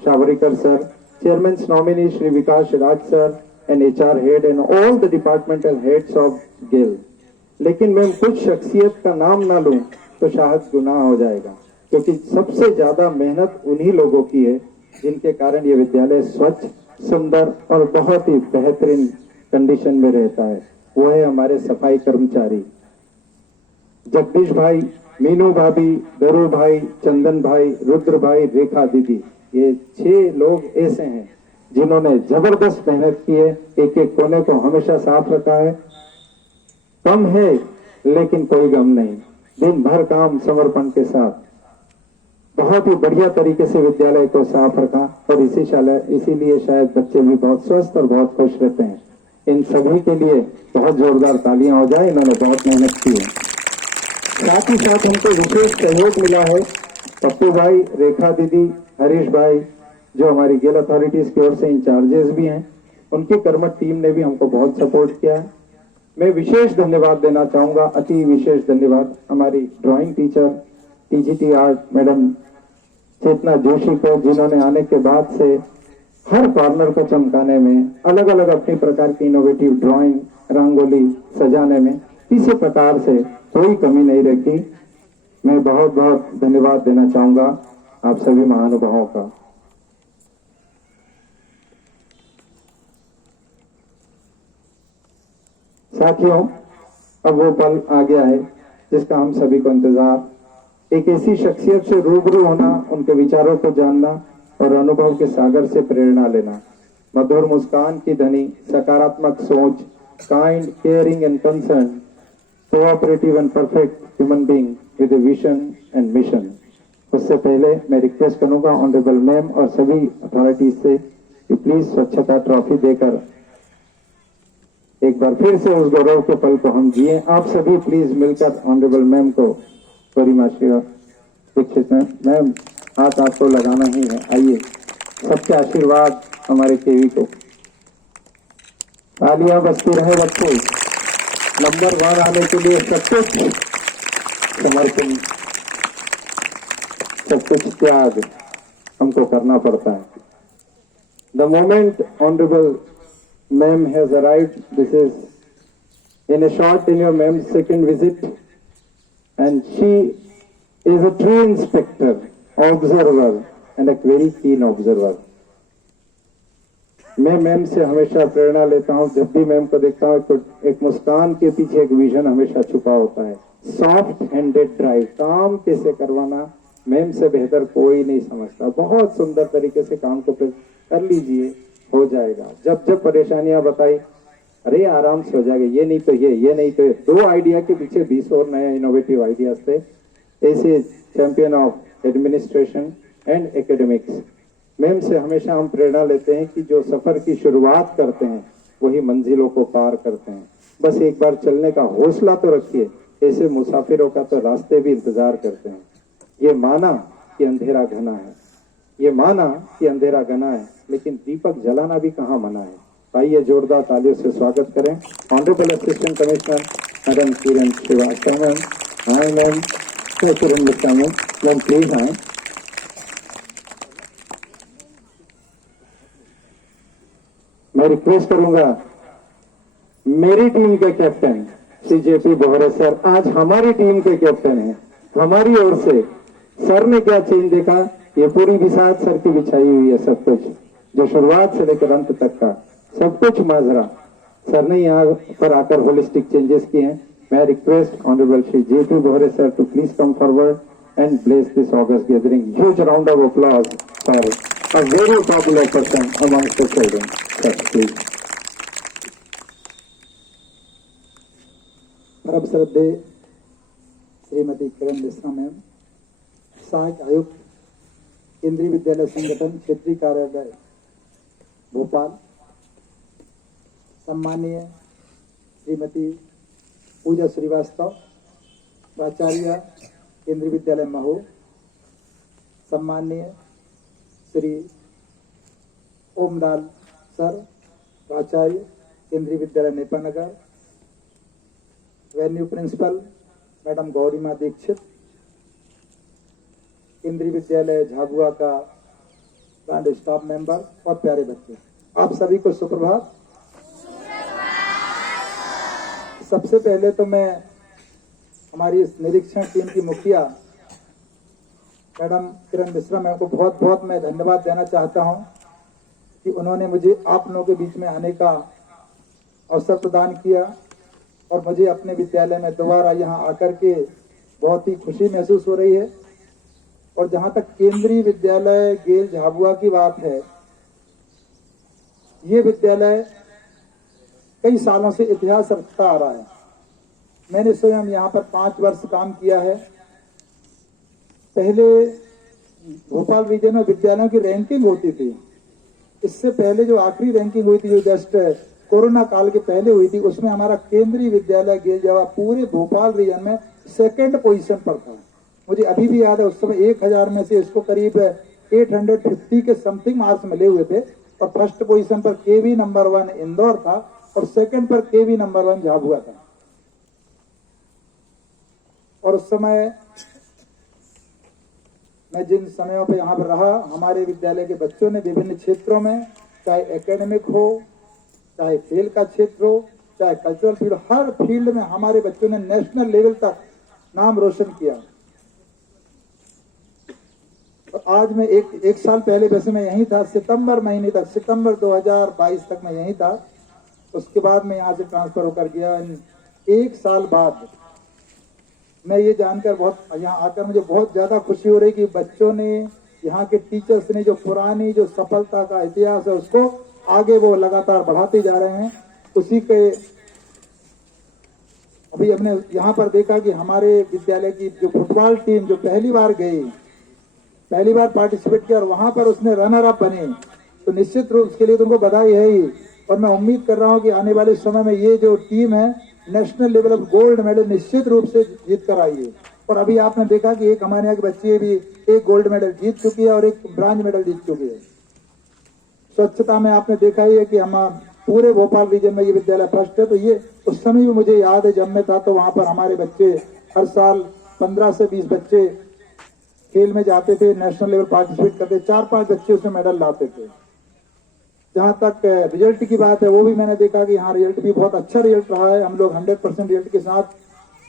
Shavarikar Sir, Chairman's nominee Shri Vikas Raj Sir, and HR Head and all the departmental heads of GAIL. लेकिन मैं कुछ शख्सियत का नाम ना लूं तो शायद गुनाह हो जाएगा, क्योंकि सबसे ज्यादा मेहनत उन्हीं लोगों की है जिनके कारण ये विद्यालय स्वच्छ, सुंदर और बहुत ही बेहतरीन कंडीशन में रहता है। वो है हमारे सफाई कर्मचारी। जगदीश भाई, मीनू भाभी, दरू भाई, चंदन भाई, रुद्र भाई, रेखा दीदी, ये 6 लोग ऐसे हैं जिन्होंने जबरदस्त मेहनत की है। एक एक कोने को हमेशा साफ रखा है। कम है लेकिन कोई गम नहीं, दिन भर काम समर्पण के साथ बहुत ही बढ़िया तरीके से विद्यालय को साफ रखा और इसीलिए शायद बच्चे भी बहुत स्वस्थ और बहुत खुश रहते हैं। इन सभी के लिए बहुत जोरदार तालियां हो जाए, इन्होंने बहुत मेहनत की है। साथ ही साथ हमको विशेष सहयोग मिला है पप्पू भाई, रेखा दीदी, हरीश भाई, जो हमारी गेल अथॉरिटीज की ओर से इंचार्जेस भी हैं। उनकी कर्मठ टीम ने भी हमको बहुत सपोर्ट किया है। मैं विशेष धन्यवाद देना चाहूंगा, अति विशेष धन्यवाद हमारी drawing teacher TGT art madam Chetna Joshi को, जिन्होंने आने के बाद से हर कॉर्नर को चमकाने में, अलग अलग अपनी प्रकार की इनोवेटिव ड्राइंग, रंगोली सजाने में किसी प्रकार से कोई कमी नहीं रखी। मैं बहुत बहुत धन्यवाद देना चाहूंगा आप सभी महानुभावों का। साथियों, अब वो पल आ गया है जिसका हम सभी को इंतजार। एक ऐसी शख्सियत से रूबरू होना, उनके विचारों को जानना और अनुभव के सागर से प्रेरणा लेना। मधुर मुस्कान की धनी, सकारात्मक सोच, kind, caring and concern, cooperative and perfect human being with a vision and mission. उससे पहले मैं रिक्वेस्ट करूंगा ऑनरेबल मैम और सभी अथॉरिटीज से कि प्लीज स्वच्छता ट्रॉफी देकर एक बार फिर से उस गौरव के पल को हम जिए। आप सभी प्लीज मिलकर ऑनरेबल मैम को, सॉरी मास्टर दीक्षित मैम, हाथ आपको लगाना ही है। आइए, सबके आशीर्वाद हमारे केवी को। तालियां बजती रहे बच्चे। नंबर 1 आने के लिए सब कुछ समर्पण, सब कुछ त्याग हमको करना पड़ता है। The moment honourable ma'am has arrived, this is in a short tenure ma'am's second visit, and she is a true inspector, observer and a very keen observer. मैं मैम से हमेशा प्रेरणा लेता हूँ। जब भी मैम को देखता हूँ तो एक मुस्कान के पीछे एक विजन हमेशा छुपा होता है। सॉफ्ट हैंडेड ड्राइव, काम कैसे करवाना मैम से बेहतर कोई नहीं समझता। बहुत सुंदर तरीके से काम को कर लीजिए, हो जाएगा। जब जब परेशानियां बताई, अरे आराम से हो जाएगा, ये नहीं तो ये नहीं तो ये। 2 आइडिया के पीछे 20 और नए इनोवेटिव आइडियाज थे। ऐसे champion of administration and academics ma'am से हमेशा हम प्रेरणा लेते हैं कि जो सफर की शुरुआत करते हैं वही मंजिलों को पार करते हैं। बस एक बार चलने का हौसला तो रखिए, ऐसे मुसाफिरों का तो रास्ते भी इंतजार करते हैं। ये माना कि अंधेरा घना है, ये माना कि अंधेरा घना है, लेकिन दीपक जलाना भी कहाँ मना है। आइए जोरदार तालियों से स्वागत करें honourable assistant commissioner madam Kiran Srivastava ma'am. Hi ma'am, Kiran Mishra ma'am please आए। मैं रिक्वेस्ट करूंगा मेरी टीम के captain Shri JP Bohre sir आज हमारी टीम के कैप्टन हैं। हमारी ओर से सर ने क्या चेंज देखा, ये पूरी बिसात सर की बिछाई हुई है। सब कुछ जो शुरुआत से लेकर अंत तक का सब कुछ माजरा सर ने यहाँ पर आकर होलिस्टिक चेंजेस किए हैं। मैं request honourable Shri JP Bohre sir to please come forward and bless this august gathering. Huge round of applause for a very popular person amongst the children. Sir please. परम श्रद्धेय श्रीमती किरण मिश्रा मैम, सहायक आयुक्त केंद्रीय विद्यालय संगठन क्षेत्रीय कार्यालय भोपाल, सम्मानीय श्रीमती पूजा श्रीवास्तव, प्राचार्य केंद्रीय विद्यालय महू, सम्मानीय श्री ओमलाल सर, प्राचार्य Kendriya Vidyalaya Nepanagar, venue principal madam Gaurima Dixit, Kendriya Vidyalaya Jhabua का ब्रांड स्टाफ मेंबर और प्यारे बच्चे, आप सभी को सुप्रभात। सबसे पहले तो मैं हमारी इस निरीक्षण टीम की मुखिया मैडम किरण मिश्रा मैम को बहुत बहुत मैं धन्यवाद देना चाहता हूं कि उन्होंने मुझे आप लोगों के बीच में आने का अवसर प्रदान किया और मुझे अपने विद्यालय में दोबारा यहाँ आकर के बहुत ही खुशी महसूस हो रही है। और जहां तक केंद्रीय विद्यालय गेल झाबुआ की बात है, ये विद्यालय कई सालों से इतिहास रखता आ रहा है। मैंने स्वयं यहाँ पर 5 वर्ष काम किया है। पहले भोपाल रीजन में विद्यालयों की रैंकिंग होती थी। इससे पहले जो आखिरी रैंकिंग हुई थी, जो जस्ट कोरोना काल के पहले हुई थी, उसमें हमारा केंद्रीय विद्यालय गेल झाबुआ पूरे भोपाल रीजन में 2nd पोजीशन पर था। मुझे अभी भी याद है, उस समय 1000 में से इसको करीब 850 के समथिंग मार्क्स मिले हुए थे। और फर्स्ट पोजीशन पर केवी नंबर 1 इंदौर था और सेकंड पर केवी नंबर 1 झाबुआ था। और उस समय मैं जिन समयों पे यहाँ पर रहा, हमारे विद्यालय के बच्चों ने विभिन्न क्षेत्रों में, चाहे एकेडमिक हो, चाहे खेल का क्षेत्र हो, चाहे कल्चरल फील्ड, हर फील्ड में हमारे बच्चों ने नेशनल लेवल तक नाम रोशन किया। और आज मैं एक साल पहले वैसे मैं यहीं था, सितंबर महीने तक, सितंबर 2022 तक मैं यहीं था। उसके बाद मैं यहाँ से ट्रांसफर होकर गया। 1 साल बाद मैं ये जानकर यहाँ आकर मुझे बहुत ज्यादा खुशी हो रही कि बच्चों ने, यहाँ के टीचर्स ने जो पुरानी जो सफलता का इतिहास है उसको आगे वो लगातार बढ़ाते जा रहे हैं। उसी के अभी हमने यहाँ पर देखा कि हमारे विद्यालय की जो फुटबॉल टीम जो पहली बार पार्टिसिपेट किया और वहां पर उसने रनर अप बने, तो निश्चित रूप उसके लिए तुमको बधाई है ही। और मैं उम्मीद कर रहा हूं कि आने वाले समय में ये जो टीम है national level of gold medal निश्चित रूप से जीत कर आई है। और अभी आपने देखा कि एक हमारे यहाँ के बच्चे भी 1 गोल्ड मेडल जीत चुकी है और 1 ब्रांज मेडल जीत चुकी है। स्वच्छता में आपने देखा ही है कि हम पूरे भोपाल रीजन में ये विद्यालय फर्स्ट है। तो ये उस समय भी मुझे याद है, जब मैं था तो वहां पर हमारे बच्चे हर साल 15 से 20 बच्चे खेल में जाते थे, नेशनल लेवल पार्टिसिपेट करते, 4-5 बच्चे उसमें मेडल लाते थे। जहां तक रिजल्ट की बात है, वो भी मैंने देखा कि यहाँ रिजल्ट भी बहुत अच्छा रिजल्ट रहा है। हम लोग 100% रिजल्ट के साथ,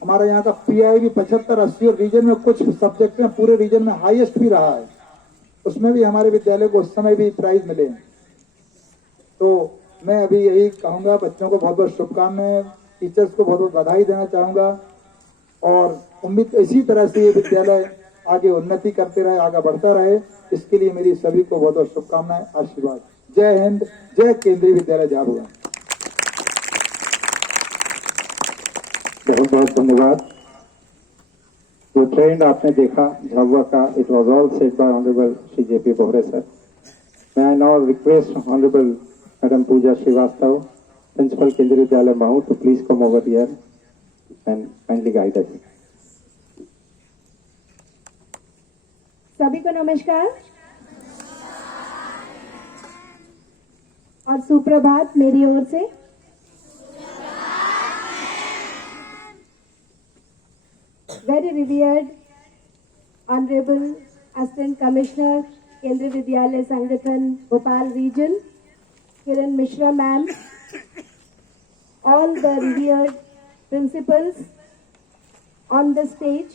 हमारा यहाँ का पीआई भी 75-80 और रीजन में कुछ सब्जेक्ट में पूरे रीजन में हाईएस्ट भी रहा है। उसमें भी हमारे विद्यालय को उस समय भी प्राइज मिले। तो मैं अभी यही कहूंगा, बच्चों को बहुत बहुत शुभकामनाएं, टीचर्स को बहुत बहुत बधाई देना चाहूंगा और उम्मीद इसी तरह से ये विद्यालय आगे उन्नति करते रहे, आगे बढ़ता रहे। इसके लिए मेरी सभी को बहुत बहुत शुभकामनाएं, आशीर्वाद। जय हिंद, जय केंद्रीय विद्यालय झाबुआ। बहुत बहुत धन्यवाद। जो ट्रेंड आपने देखा झाबुआ का, it was all said by honourable Shri JP Bohre sir. मैं I now request honourable madam Pooja Srivastava, principal Kendriya Vidyalaya Mhow, to please come over here and kindly guide us. सभी को नमस्कार और सुप्रभात मेरी ओर से। Very revered honourable assistant commissioner Kendriya Vidyalaya Sangathan Bhopal region Kiran Mishra ma'am, all the revered principals on the stage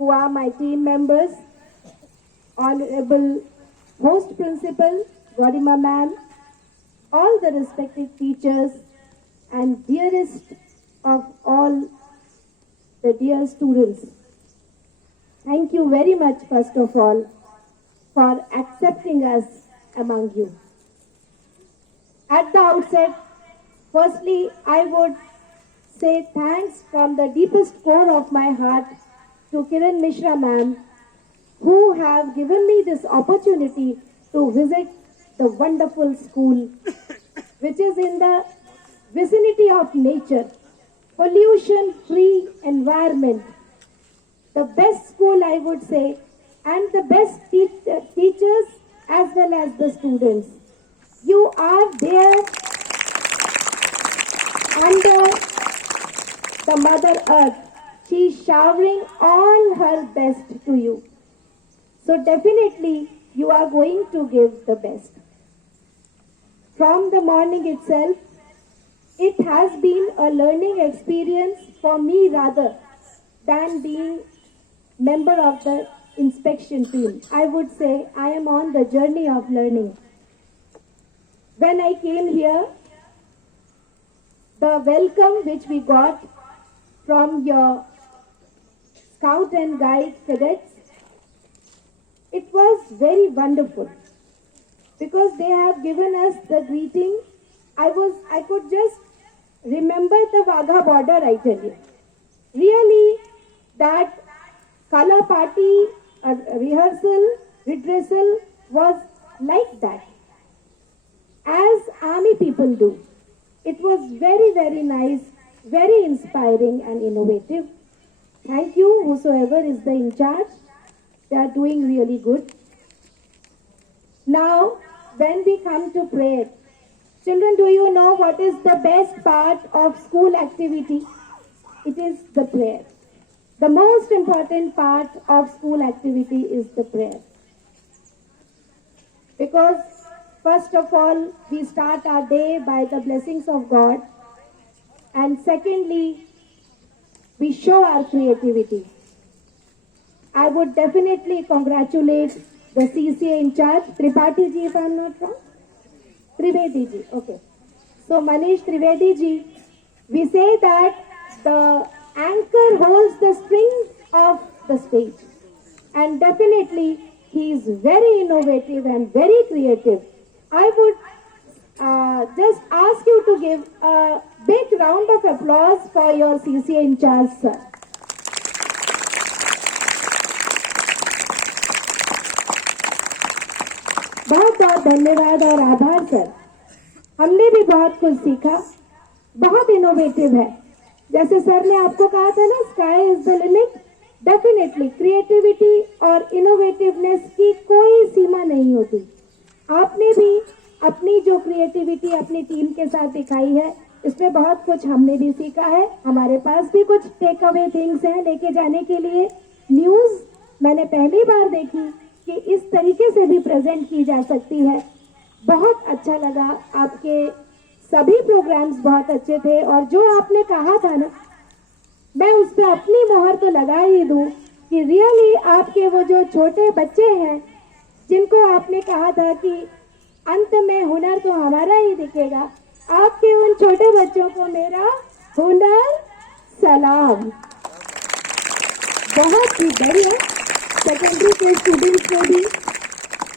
who are my team members, Honorable Host Principal Garima Ma'am, all the respected teachers and dearest of all the dear students. Thank you very much first of all for accepting us among you. At the outset, firstly I would say thanks from the deepest core of my heart to Kiran Mishra Ma'am, who have given me this opportunity to visit the wonderful school, which is in the vicinity of nature, pollution-free environment, the best school I would say, and the best teachers as well as the students. You are there under the Mother Earth. She is showering all her best to you. So definitely you are going to give the best. From the morning itself, it has been a learning experience for me rather than being member of the inspection team. I would say I am on the journey of learning. When I came here, the welcome which we got from your Scout and Guide cadets, it was very wonderful because they have given us the greeting. I could just remember the Wagha border, I tell you. Really, that color party, rehearsal, redressal was like that, as army people do. It was very, very nice, very inspiring and innovative. Thank you, whosoever is the in charge. They are doing really good. Now, when we come to prayer, children, do you know what is the best part of school activity? It is the prayer. The most important part of school activity is the prayer. Because first of all, we start our day by the blessings of God. And secondly, we show our creativity. I would definitely congratulate the CCA in charge, Tripathi ji, if I am not wrong. Trivedi ji, okay. So Manish Trivedi ji, we say that the anchor holds the strings of the stage. And definitely, he is very innovative and very creative. I would just ask you to give a big round of applause for your CCA in charge, sir. बहुत बहुत धन्यवाद और आभार sir. हमने भी बहुत कुछ सीखा, बहुत इनोवेटिव है. जैसे सर ने आपको कहा था ना, sky is the limit. Definitely creativity और इनोवेटिवनेस की कोई सीमा नहीं होती. आपने भी अपनी जो क्रिएटिविटी अपनी टीम के साथ दिखाई है, इसमें बहुत कुछ हमने भी सीखा है. हमारे पास भी कुछ टेक अवे थिंग्स हैं लेके जाने के लिए. न्यूज मैंने पहली बार देखी कि इस तरीके से भी प्रेजेंट की जा सकती है. बहुत अच्छा लगा. आपके सभी प्रोग्राम्स बहुत अच्छे थे और जो आपने कहा था ना, मैं उस पर अपनी मोहर तो लगा ही दूं कि रियली आपके वो जो छोटे बच्चे हैं जिनको आपने कहा था कि अंत में हुनर तो हमारा ही दिखेगा, आपके उन छोटे बच्चों को मेरा हुनर सलाम. बहुत ही बढ़िया. सेकेंडरी के स्टूडेंट्स ने भी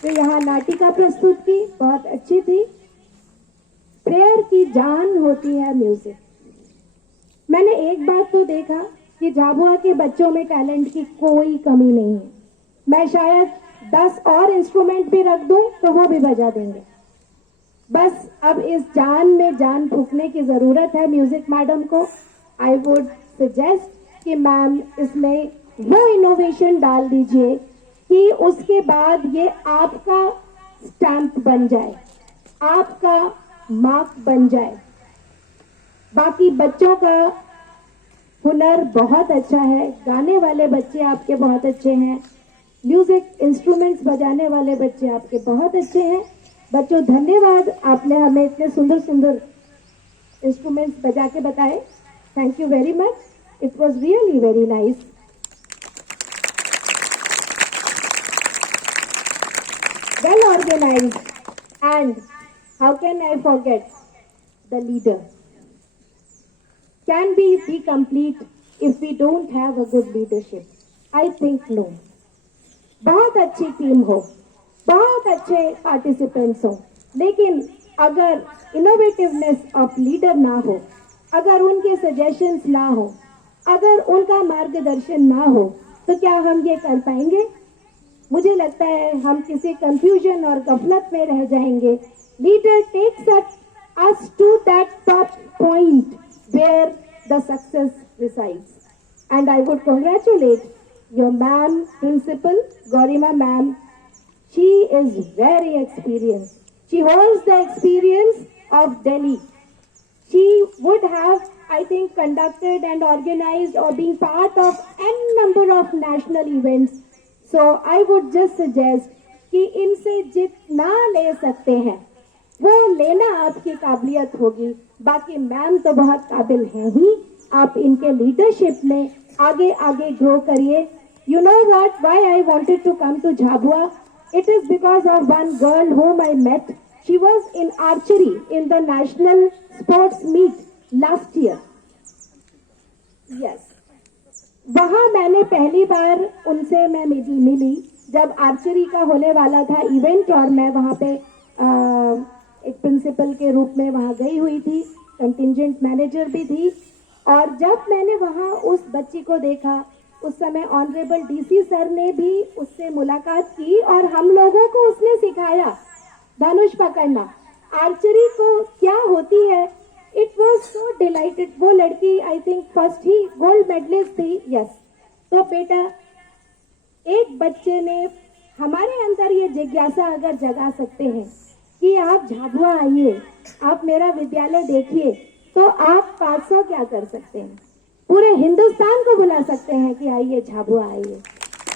जो यहाँ नाटिका प्रस्तुत की, बहुत अच्छी थी. प्रेयर की जान होती है म्यूजिक. मैंने एक बात तो देखा कि झाबुआ के बच्चों में टैलेंट की कोई कमी नहीं है. मैं शायद 10 और इंस्ट्रूमेंट भी रख दूं तो वो भी बजा देंगे. बस अब इस जान में जान फूंकने की जरूरत है म्यूजिक मैडम को. आई वुड सजेस्ट कि मैम इसमें वो इनोवेशन डाल दीजिए कि उसके बाद ये आपका स्टैंप बन जाए, आपका मार्क बन जाए. बाकी बच्चों का हुनर बहुत अच्छा है. गाने वाले बच्चे आपके बहुत अच्छे हैं. म्यूजिक इंस्ट्रूमेंट्स बजाने वाले बच्चे आपके बहुत अच्छे हैं. बच्चों, धन्यवाद, आपने हमें इतने सुंदर सुंदर इंस्ट्रूमेंट्स बजा के बताए. Thank you very much. It was really very nice. Well organized, and how can I forget the leader? Can we be complete if we don't have a good leadership? I think no. बहुत अच्छी team हो, बहुत अच्छे participants हो, लेकिन अगर innovativeness of leader ना हो, अगर उनके सजेशंस ना हो, अगर उनका मार्गदर्शन ना हो, तो क्या हम ये कर पाएंगे? मुझे लगता है हम किसी कंफ्यूजन और गफलत में रह जाएंगे. Leader takes us to that top point where the success resides. And I would congratulate your ma'am, principal, Gaurima ma'am. She is very experienced. She holds the experience of Delhi. She would have, I think, conducted and organized or been part of n number of national events. So I would just suggest कि इनसे जितना ले सकते हैं वो लेना आपकी काबिलियत होगी. बाकी मैम तो बहुत काबिल हैं ही. आप इनके लीडरशिप में आगे आगे ग्रो करिए. You know what? Why I wanted to come to Jhabua? It is because of one girl whom I met. She was in archery in the national sports meet. Last year, yes, वहां मैंने पहली बार उनसे मैं मिली जब archery का होने वाला था इवेंट, और मैं वहां पे एक प्रिंसिपल के रूप में वहां गई हुई थी, कंटिजेंट मैनेजर भी थी। और जब मैंने वहां उस बच्ची को देखा, उस समय ऑनरेबल डीसी सर ने भी उससे मुलाकात की और हम लोगों को उसने सिखाया धनुष पकड़ना, आर्चरी को क्या होती है। It was so delighted. वो लड़की आई थिंक फर्स्ट ही गोल्ड मेडलिस्ट थी, यस। तो बेटा, एक बच्चे ने हमारे अंदर ये जिज्ञासा अगर जगा सकते हैं कि आप झाबुआ आइए, आप मेरा विद्यालय देखिए, तो आप 500 क्या कर सकते हैं, पूरे हिंदुस्तान को बुला सकते हैं कि आइए झाबुआ आइए।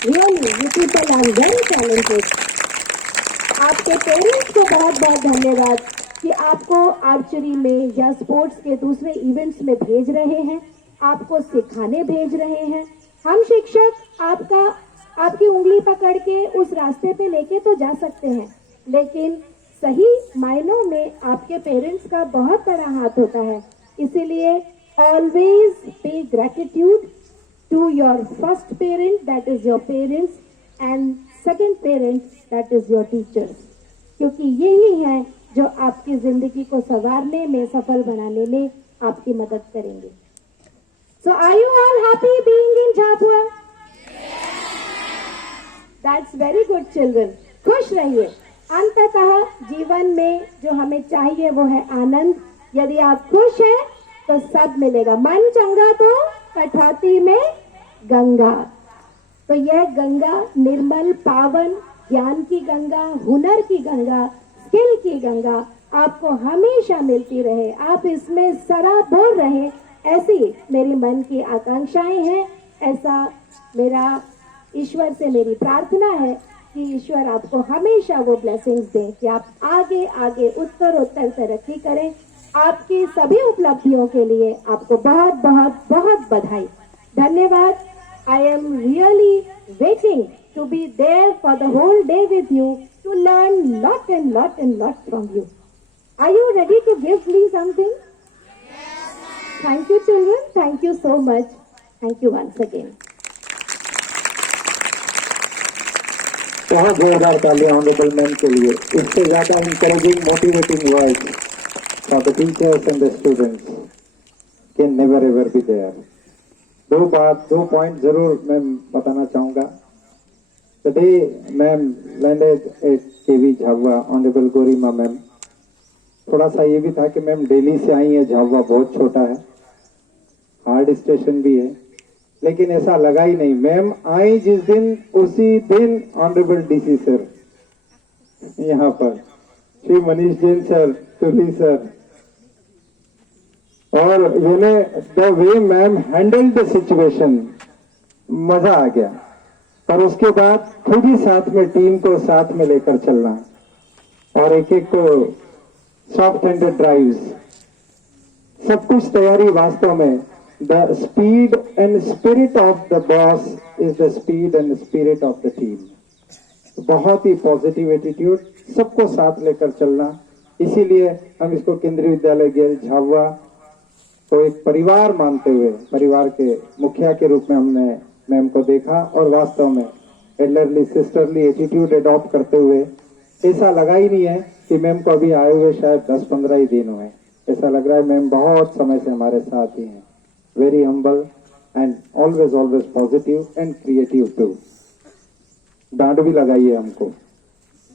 Really you people are very talented. आपके पेरेंट्स को बहुत बहुत धन्यवाद कि आपको आर्चरी में या स्पोर्ट्स के दूसरे इवेंट्स में भेज रहे हैं, आपको सिखाने भेज रहे हैं। हम शिक्षक आपकी उंगली पकड़ के उस रास्ते पे लेके तो जा सकते हैं, लेकिन सही मायनों में आपके पेरेंट्स का बहुत बड़ा हाथ होता है। इसीलिए always pay gratitude to your first parent, that is your parents, and second parent, that is your teachers, क्योंकि यही है जो आपकी जिंदगी को संवारने में, सफल बनाने में आपकी मदद करेंगे। So are you all happy being in Jhabua? That's very good children. खुश रहिए। अंततः जीवन में जो हमें चाहिए वो है आनंद। यदि आप खुश हैं तो सब मिलेगा। मन चंगा तो कठौती में गंगा। तो यह गंगा निर्मल, पावन, ज्ञान की गंगा, हुनर की गंगा, स्किल की गंगा आपको हमेशा मिलती रहे। आप इसमें सराबोर रहे, ऐसी मेरी मन की आकांक्षाएं हैं। ऐसा मेरा ईश्वर से मेरी प्रार्थना है कि ईश्वर आपको हमेशा वो ब्लेसिंग्स दें कि आप आगे आगे उत्तरोत्तर तरक्की करें। आपकी सभी उपलब्धियों के लिए आपको बहुत बहुत बहुत बधाई, धन्यवाद। I am really waiting to be there for the whole day with you to learn lot and lot and lot from you. Are you ready to give me something? Yes, ma'am. Thank you, children. Thank you so much. Thank you once again. बहुत जोरदार तालियां honourable ma'am के लिए। इससे ज्यादा encouraging, motivating words for the teachers and the students can never ever be there. दो point जरूर मैं बताना चाहूंगा। Today ma'am landed at KV Jhabua, honourable Gaurima ma'am. थोड़ा सा ये भी था कि मैम दिल्ली से आई है, झाबुआ बहुत छोटा है, हार्ड स्टेशन भी है, लेकिन ऐसा लगा ही नहीं। मैम आई जिस दिन, उसी दिन ऑनरेबल डीसी सर यहाँ पर, श्री मनीष जैन सर, तुली सर, और the way ma'am handle the situation, मजा आ गया। और उसके बाद खुद ही साथ में टीम को साथ में लेकर चलना और एक एक को सॉफ्ट हैंडेड ड्राइव्स, सब कुछ तैयारी। वास्तव में the speed and spirit of the boss is the speed and spirit of the team. बहुत ही पॉजिटिव एटीट्यूड, सबको साथ लेकर चलना। इसीलिए हम इसको केंद्रीय विद्यालय गेल झाबुआ को एक परिवार मानते हुए, परिवार के मुखिया के रूप में हमने मैम को देखा, और वास्तव में एल्डरली सिस्टरली एटीट्यूड अडॉप्ट करते हुए ऐसा लगा ही नहीं है कि मैम को अभी आए हुए शायद 10-15 ही दिन हुए। ऐसा लग रहा है मैम बहुत समय से हमारे साथ ही हैं। Very humble and always positive and creative too. डांट भी लगाई है हमको,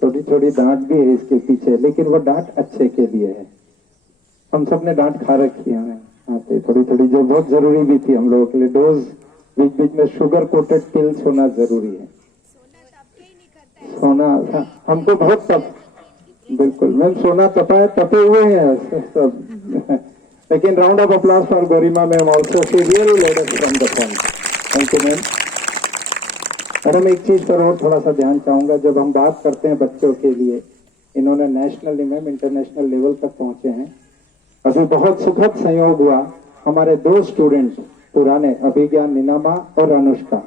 थोड़ी थोड़ी डांट भी है इसके पीछे, लेकिन वो डांट अच्छे के लिए है। हम सब ने डांट खा रखी है आते थोड़ी थोड़ी, जो बहुत जरूरी भी थी हम लोगों के लिए। डोज बीच बीच में शुगर कोटेड पिल्स होना जरूरी है। सोना हमको बहुत तप, बिल्कुल मैम सोना तपे हुए हैं सब। लेकिन round of applause for Gaurima ma'am also, she really led us from the front. Thank you ma'am. Madam एक चीज पर और थोड़ा सा ध्यान चाहूंगा, जब हम बात करते हैं बच्चों के लिए, इन्होंने नेशनल मैम इंटरनेशनल लेवल तक पहुंचे हैं। अभी बहुत सुखद संयोग हुआ, हमारे 2 स्टूडेंट पुराने, अभिज्ञान निनामा और अनुष्का,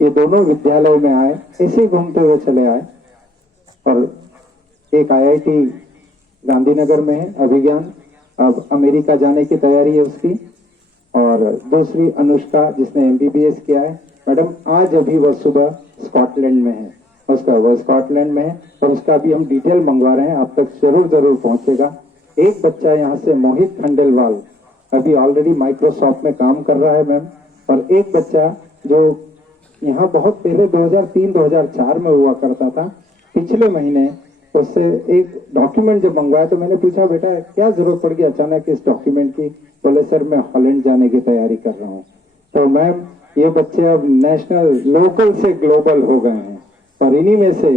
ये दोनों विद्यालय में आए, ऐसे घूमते हुए चले आए। और एक IIT गांधीनगर में है अभिज्ञान, अब अमेरिका जाने की तैयारी है उसकी। और दूसरी अनुष्का जिसने एमबीबीएस किया है। मैडम आज अभी वह सुबह स्कॉटलैंड में है, वो स्कॉटलैंड में है और उसका अभी हम डिटेल मंगवा रहे हैं, आप तक जरूर पहुंचेगा। एक बच्चा यहाँ से मोहित खंडेलवाल अभी ऑलरेडी माइक्रोसॉफ्ट में काम कर रहा है मैम। और एक बच्चा जो यहाँ बहुत पहले 2003-2004 में हुआ करता था, पिछले महीने उससे एक डॉक्यूमेंट जब मंगवाया तो मैंने पूछा बेटा क्या जरूरत पड़ गई अचानक इस डॉक्यूमेंट की? बोले सर मैं हॉलैंड जाने की तैयारी कर रहा हूँ। तो मैम ये बच्चे अब नेशनल लोकल से ग्लोबल हो गए हैं। और इन्हीं में से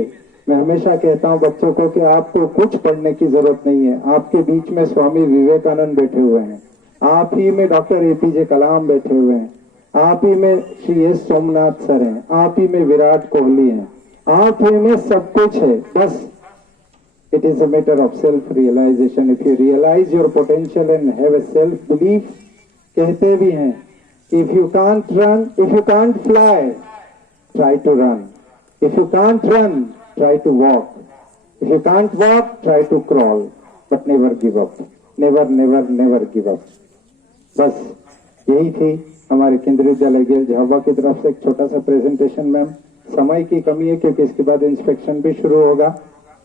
मैं हमेशा कहता हूँ बच्चों को कि आपको कुछ पढ़ने की जरूरत नहीं है। आपके बीच में स्वामी विवेकानंद बैठे हुए हैं, आप ही में डॉक्टर एपीजे कलाम बैठे हुए हैं, आप ही में श्री एस सोमनाथ सर हैं, आप ही में विराट कोहली हैं, आप ही में सब कुछ है। बस it is a matter of self realization. If you realize your potential and have a self belief, कहते भी हैं if you can't run, if you can't fly, try to run. If you can't run, try to walk. If you can't walk, try to crawl. But never give up. Never give up. बस यही थी हमारे केंद्रीय विद्यालय गेल झाबुआ की तरफ से एक छोटा सा प्रेजेंटेशन। मैम समय की कमी है क्योंकि इसके बाद इंस्पेक्शन भी शुरू होगा,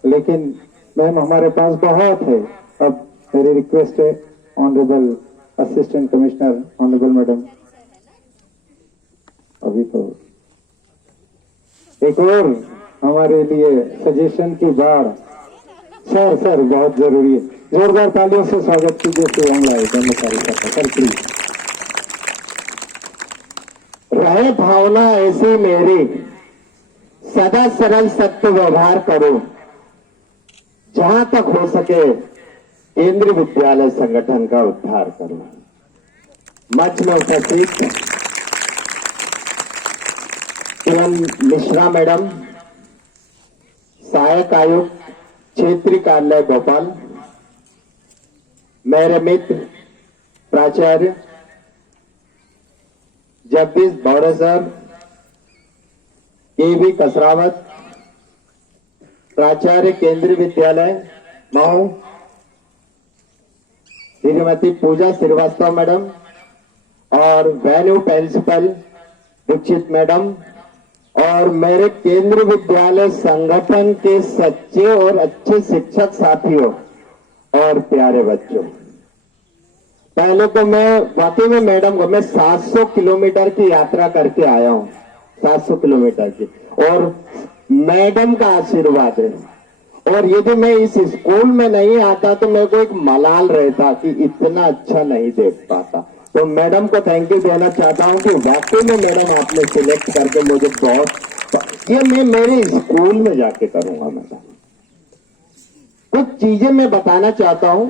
लेकिन मैम हमारे पास बहुत है। अब मेरी रिक्वेस्ट है honourable assistant commissioner honourable madam, अभी तो एक और हमारे लिए सजेशन की बाढ़। सर बहुत जरूरी है, जोरदार तालियों से स्वागत कीजिए सर प्लीज। रहे भावना ऐसी मेरी, सदा सरल सत्य व्यवहार करो, जहां तक हो सके केंद्रीय विद्यालय संगठन का उद्धार करो। मंच में उपस्थित किरण मिश्रा मैडम, सहायक आयुक्त क्षेत्रीय कार्यालय भोपाल, मेरे मित्र प्राचार्य जगदीश बौड़े सर, के.वी. कसरावत, प्राचार्य केंद्रीय विद्यालय मऊ, श्रीमती पूजा श्रीवास्तव मैडम और वेन्यू प्रिंसिपल दीक्षित मैडम और मेरे केंद्रीय विद्यालय संगठन के सच्चे और अच्छे शिक्षक साथियों और प्यारे बच्चों। पहले तो मैं वाकई में मैडम को मैं 700 किलोमीटर की यात्रा करके आया हूं, 700 किलोमीटर की, और मैडम का आशीर्वाद है। और यदि मैं इस स्कूल में नहीं आता तो मेरे को एक मलाल रहता कि इतना अच्छा नहीं देख पाता। तो मैडम को थैंक यू देना चाहता हूं कि वाकई में मैडम आपने सिलेक्ट करके मुझे बहुत, ये मैं मेरे स्कूल में जाके करूंगा। मैडम कुछ चीजें मैं बताना चाहता हूं।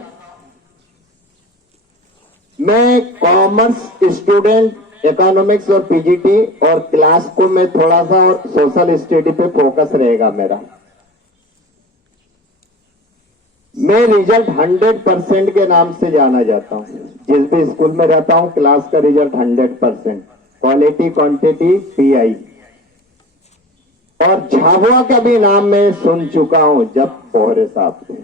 मैं कॉमर्स स्टूडेंट, इकोनॉमिक्स और पीजीटी और क्लास को मैं थोड़ा सा और सोशल स्टडी पे फोकस रहेगा मेरा। मैं रिजल्ट 100% के नाम से जाना जाता हूं। जिस भी स्कूल में रहता हूं क्लास का रिजल्ट 100%, क्वालिटी क्वांटिटी पीआई। और झाबुआ का भी नाम मैं सुन चुका हूं जब बोहरे साहब से।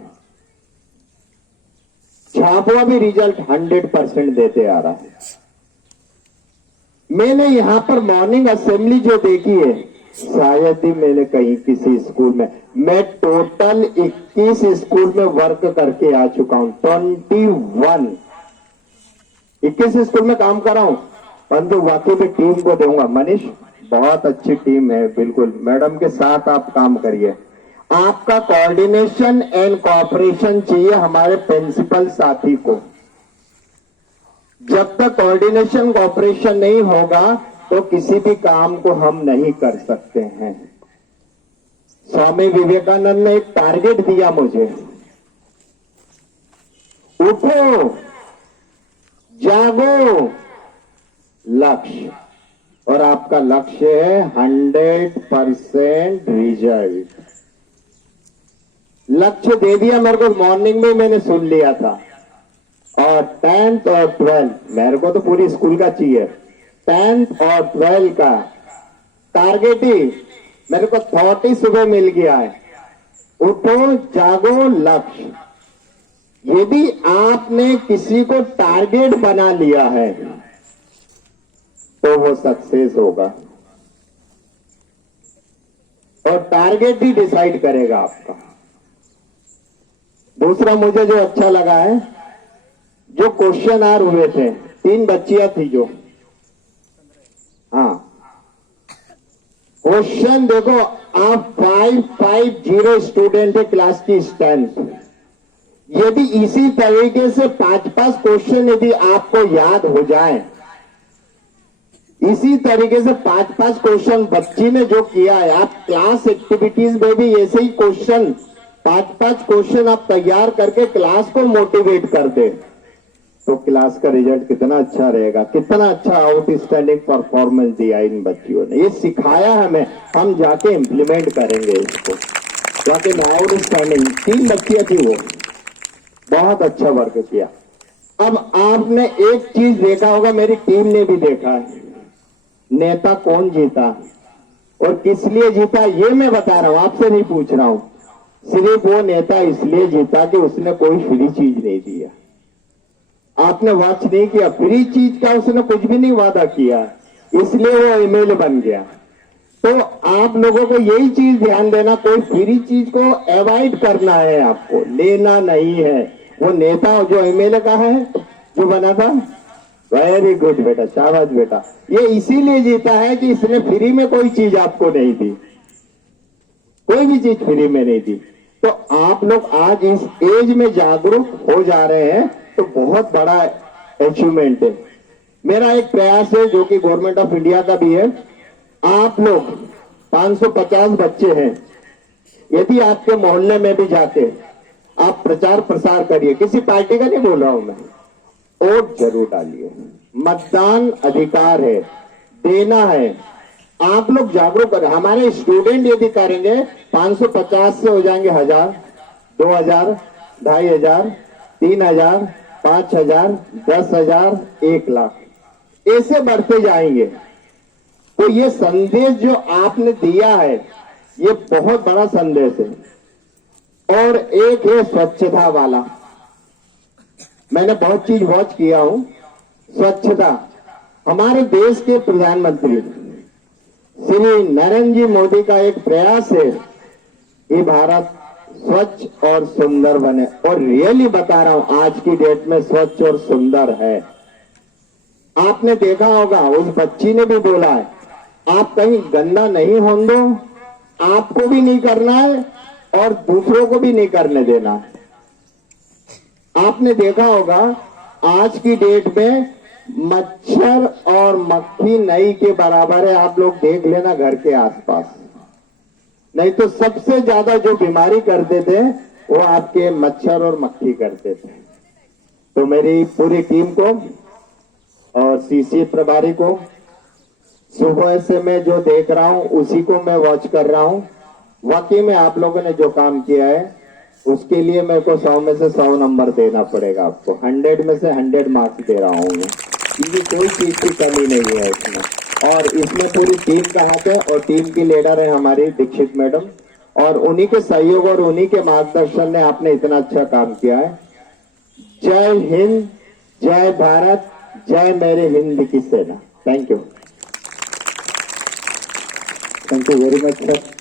झाबुआ भी रिजल्ट 100% देते आ रहा है। मैंने यहां पर मॉर्निंग असेंबली जो देखी है शायद ही मैंने कहीं किसी स्कूल में, मैं टोटल 21 स्कूल में वर्क करके आ चुका हूं। 21 स्कूल में काम कर रहा हूं। परंतु वाकई में टीम को दूंगा, मनीष बहुत अच्छी टीम है, बिल्कुल मैडम के साथ आप काम करिए। आपका कोऑर्डिनेशन एंड कोऑपरेशन चाहिए हमारे प्रिंसिपल साथी को। जब तक कोऑर्डिनेशन कोऑपरेशन नहीं होगा तो किसी भी काम को हम नहीं कर सकते हैं। स्वामी विवेकानंद ने एक टारगेट दिया मुझे, उठो जागो लक्ष्य, और आपका लक्ष्य है 100% रिजल्ट। लक्ष्य दे दिया मेरे को, मॉर्निंग में मैंने सुन लिया था। और 10th और 12th मेरे को तो पूरी स्कूल का चाहिए, 10th और 12th का टारगेट ही मेरे को 30 सुबह मिल गया है। उठो जागो लक्ष्य। यदि आपने किसी को टारगेट बना लिया है तो वो सक्सेस होगा, और टारगेट ही डिसाइड करेगा आपका। दूसरा मुझे जो अच्छा लगा है, जो क्वेश्चन आर हुए थे, 3 बच्चियां थी जो, हाँ क्वेश्चन देखो आप 550 स्टूडेंट है क्लास की स्ट्रेंथ। यदि इसी तरीके से 5-5 क्वेश्चन यदि आपको याद हो जाए, इसी तरीके से 5-5 क्वेश्चन बच्ची ने जो किया है, आप क्लास एक्टिविटीज में भी ऐसे ही क्वेश्चन 5-5 क्वेश्चन आप तैयार करके क्लास को मोटिवेट कर दे, तो क्लास का रिजल्ट कितना अच्छा रहेगा। कितना अच्छा आउटस्टैंडिंग परफॉर्मेंस दिया इन बच्चियों ने, ये सिखाया हमें, हम जाके इम्प्लीमेंट करेंगे इसको। जाके आउटस्टैंडिंग 3 बच्चियां थी, वो बहुत अच्छा वर्क किया। अब आपने एक चीज देखा होगा, मेरी टीम ने भी देखा है, नेता कौन जीता और किस लिए जीता ये मैं बता रहा हूं, आपसे नहीं पूछ रहा हूं। सिर्फ वो नेता इसलिए जीता कि उसने कोई फ्री चीज नहीं दिया। आपने वॉच नहीं किया, फ्री चीज का उसने कुछ भी नहीं वादा किया, इसलिए वो एमएलए बन गया। तो आप लोगों को यही चीज ध्यान देना, कोई फ्री चीज को अवॉइड करना है, आपको लेना नहीं है। वो नेता जो एमएलए का है, जो बना था, वेरी गुड बेटा, शाबाश बेटा, ये इसीलिए जीता है कि इसने फ्री में कोई चीज आपको नहीं दी, कोई भी चीज फ्री में नहीं दी। तो आप लोग आज इस एज में जागरूक हो जा रहे हैं, तो बहुत बड़ा अचीवमेंट है। मेरा एक प्रयास है जो कि गवर्नमेंट ऑफ इंडिया का भी है, आप लोग 550 बच्चे हैं, यदि आपके मोहल्ले में भी जाके आप प्रचार प्रसार करिए, किसी पार्टी का नहीं बोल रहा हूं मैं, वोट जरूर डालिए। मतदान अधिकार है, देना है। आप लोग जागरूक करें। हमारे स्टूडेंट यदि करेंगे 550 से हो जाएंगे 1000, 2000, 2500, 3000, 5000, 10,000, 1 लाख, ऐसे बढ़ते जाएंगे। तो ये संदेश जो आपने दिया है, ये बहुत बड़ा संदेश है। और एक है स्वच्छता वाला, मैंने बहुत चीज वॉच किया हूं। स्वच्छता, हमारे देश के प्रधानमंत्री श्री नरेंद्र जी मोदी का एक प्रयास है कि भारत स्वच्छ और सुंदर बने, और रियली बता रहा हूं, आज की डेट में स्वच्छ और सुंदर है। आपने देखा होगा, उस बच्ची ने भी बोला है, आप कहीं गंदा नहीं होने दो, आपको भी नहीं करना है और दूसरों को भी नहीं करने देना। आपने देखा होगा, आज की डेट में मच्छर और मक्खी नहीं के बराबर है। आप लोग देख लेना घर के आसपास, नहीं तो सबसे ज्यादा जो बीमारी करते थे वो आपके मच्छर और मक्खी करते थे। तो मेरी पूरी टीम को और सीसी प्रभारी को, सुबह से मैं जो देख रहा हूं उसी को मैं वॉच कर रहा हूं। वाकई में आप लोगों ने जो काम किया है उसके लिए मेरे को 100 में से 100 नंबर देना पड़ेगा आपको। 100 में से 100 मार्क्स दे रहा हूं मैं, क्योंकि कोई चीज की कमी नहीं है इसमें। और इसमें पूरी टीम का हाथ है, और टीम की लीडर है हमारी दीक्षित मैडम, और उन्हीं के सहयोग और उन्हीं के मार्गदर्शन ने आपने इतना अच्छा काम किया है। जय हिंद, जय भारत, जय मेरे हिंद की सेना। Thank you, thank you very much sir.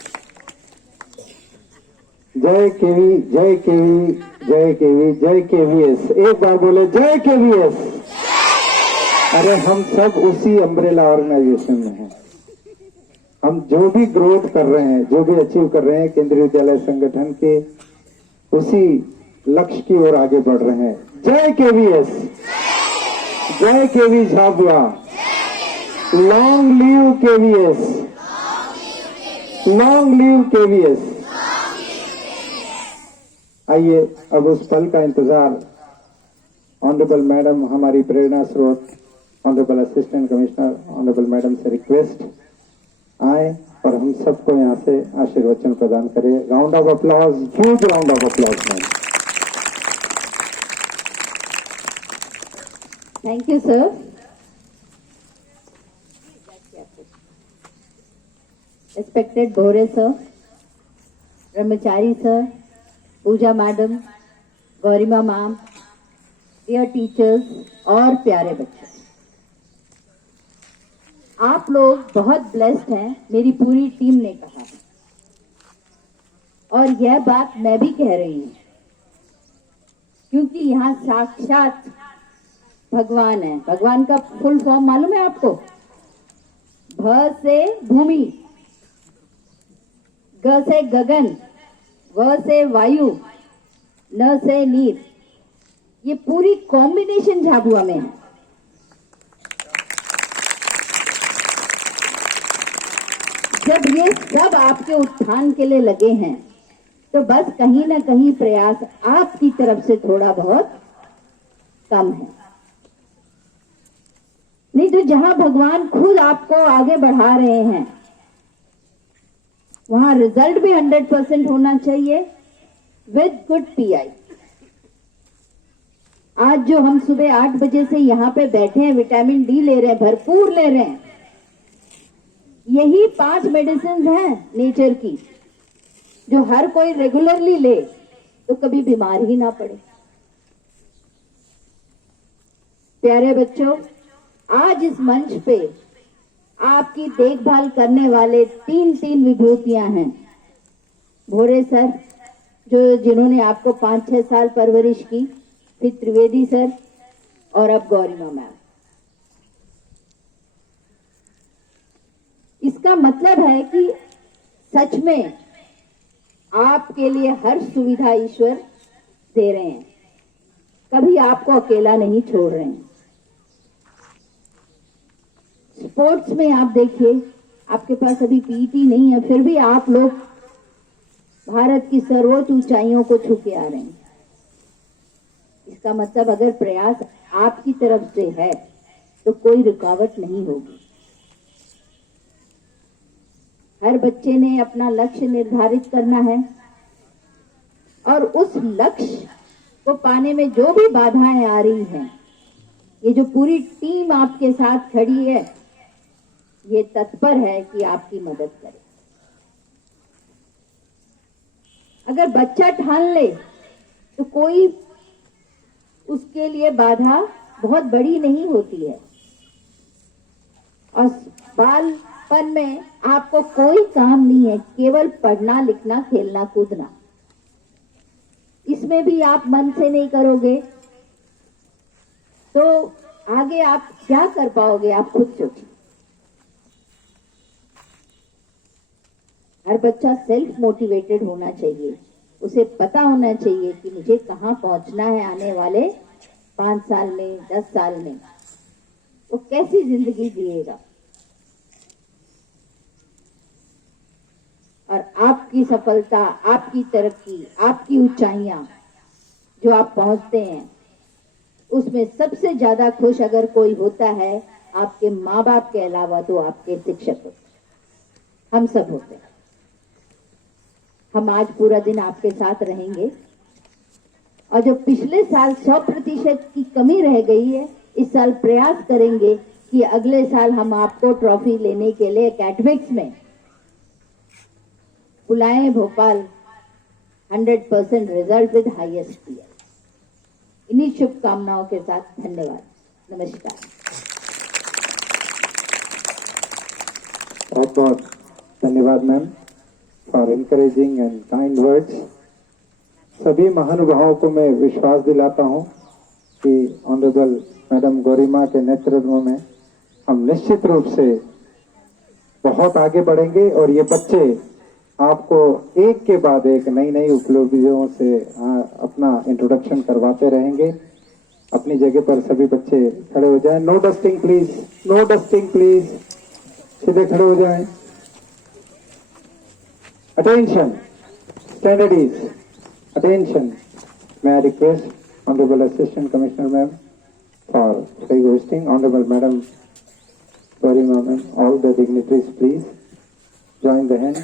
जय केवी, जय केवी, जय केवी, जय केवीएस। एक बार बोले जय केवीएस। अरे हम सब उसी अम्ब्रेला ऑर्गेनाइजेशन में हैं। हम जो भी ग्रोथ कर रहे हैं, जो भी अचीव कर रहे हैं, केंद्रीय विद्यालय संगठन के उसी लक्ष्य की ओर आगे बढ़ रहे हैं। जय केवीएस, जय KV Jhabua, long live KVS, long live KVS. आइए अब उस पल का इंतजार, ऑनरेबल मैडम, हमारी प्रेरणा स्रोत, honourable assistant commissioner, honourable madam से रिक्वेस्ट आए और हम सबको यहाँ से आशीर्वचन प्रदान करें। Round of applause, huge round of applause ma'am. Thank you, sir. Respected Bhore sir, Brahmachari sir, Pooja madam, Gaurima ma'am, dear teachers और प्यारे बच्चे, आप लोग बहुत ब्लेस्ड हैं, मेरी पूरी टीम ने कहा। और यह बात मैं भी कह रही हूँ, क्योंकि यहाँ साक्षात भगवान है। भगवान का फुल फॉर्म मालूम है आपको? भ से भूमि, ग से गगन, व से वायु, न से नीर। ये पूरी कॉम्बिनेशन झाबुआ में है। जब ये सब आपके उत्थान के लिए लगे हैं, तो बस कहीं ना कहीं प्रयास आपकी तरफ से थोड़ा बहुत कम है। नहीं तो जहां भगवान खुद आपको आगे बढ़ा रहे हैं, वहां रिजल्ट भी 100% होना चाहिए विद गुड पीआई। आज जो हम सुबह 8 बजे से यहाँ पे बैठे हैं, विटामिन डी ले रहे हैं, भरपूर ले रहे हैं। यही 5 मेडिसिन हैं नेचर की, जो हर कोई रेगुलरली ले तो कभी बीमार ही ना पड़े। प्यारे बच्चों, आज इस मंच पे आपकी देखभाल करने वाले 3 विभूतियां हैं। भोरे सर, जिन्होंने आपको 5-6 साल परवरिश की, फिर त्रिवेदी सर, और अब गौरिमा मैम। इसका मतलब है कि सच में आपके लिए हर सुविधा ईश्वर दे रहे हैं, कभी आपको अकेला नहीं छोड़ रहे हैं। स्पोर्ट्स में आप देखिए, आपके पास अभी पीईटी नहीं है, फिर भी आप लोग भारत की सर्वोच्च ऊंचाइयों को छू के आ रहे हैं। इसका मतलब अगर प्रयास आपकी तरफ से है तो कोई रुकावट नहीं होगी। हर बच्चे ने अपना लक्ष्य निर्धारित करना है, और उस लक्ष्य को पाने में जो भी बाधाएं आ रही हैं, ये जो पूरी टीम आपके साथ खड़ी है, ये तत्पर है कि आपकी मदद करे। अगर बच्चा ठान ले तो कोई उसके लिए बाधा बहुत बड़ी नहीं होती है। और बालपन में आपको कोई काम नहीं है, केवल पढ़ना, लिखना, खेलना, कूदना। इसमें भी आप मन से नहीं करोगे तो आगे आप क्या कर पाओगे, आप खुद सोचिए। हर बच्चा सेल्फ मोटिवेटेड होना चाहिए। उसे पता होना चाहिए कि मुझे कहाँ पहुंचना है आने वाले 5 साल में, 10 साल में। वो कैसी जिंदगी जिएगा। और आपकी सफलता, आपकी तरक्की, आपकी ऊंचाइयां जो आप पहुंचते हैं, उसमें सबसे ज्यादा खुश अगर कोई होता है आपके माँ बाप के अलावा, तो आपके शिक्षक होते हैं। हम सब होते हैं। हम आज पूरा दिन आपके साथ रहेंगे, और जो पिछले साल 100% की कमी रह गई है, इस साल प्रयास करेंगे कि अगले साल हम आपको ट्रॉफी लेने के लिए एकेडमिक्स में बुलाएं Bhopal 100% result with highest pi. इन्हीं शुभकामनाओं के साथ धन्यवाद, नमस्कार। बहुत बहुत धन्यवाद ma'am for encouraging and kind words. सभी महानुभावों को मैं विश्वास दिलाता हूं कि ऑनरेबल मैडम गौरिमा के नेतृत्व में हम निश्चित रूप से बहुत आगे बढ़ेंगे, और ये बच्चे आपको एक के बाद एक नई नई उपलब्धियों से अपना इंट्रोडक्शन करवाते रहेंगे। अपनी जगह पर सभी बच्चे खड़े हो जाएं। No dusting please, no dusting please. सीधे खड़े हो जाएं। Attention, stand at ease, attention. May I request Honorable Assistant Commissioner Ma'am for flag hosting. Honorable Madam Gaurima Ma'am, all the dignitaries please join the hand.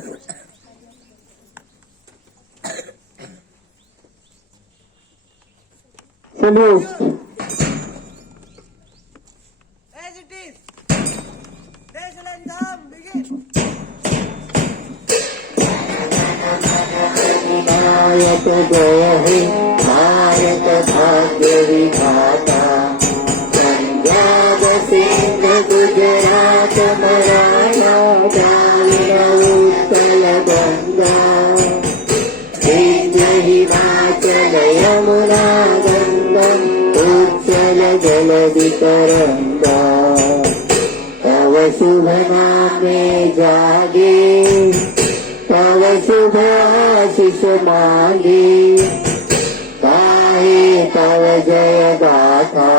Salute. As it is, national anthem begin. नायक जय हे, भारत विधाता पंजाब सिंध गुजरात मराठा द्राविड़ उत्कल गंगा विंध्य हिमाचल यमुना गंगा उज्जल जलधि तरंगा तव शुभ नाम में जागे तव शुभ आशीष मांगे गाहे तव जय गाथा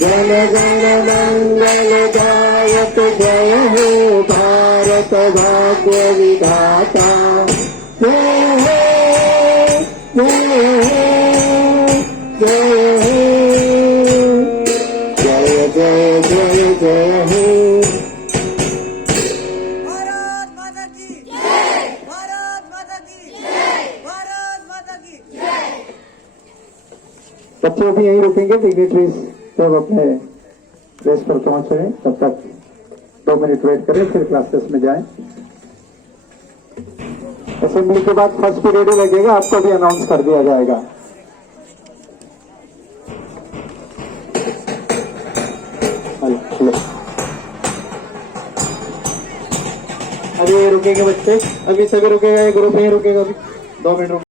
जन गण मंगल गायक जय हो भारत भाग्य विधाता जय हो जय हो जय हो जय जय जय जय हो भारत माता की जय, भारत माता की जय, भारत माता की जय। बच्चे अभी यहीं रुकेंगे, डिग्नेटरीज जब अपने प्लेस पर पहुंच रहे हैं तब तक 2 मिनट वेट करें, फिर क्लासेस में जाएं। असेंबली के बाद फर्स्ट पीरियड ही लगेगा, आपको भी अनाउंस कर दिया जाएगा। अभी रुकेंगे बच्चे, अभी सभी रुकेगा, ये ग्रुप यहीं रुकेगा, अभी 2 मिनट रुकेगा।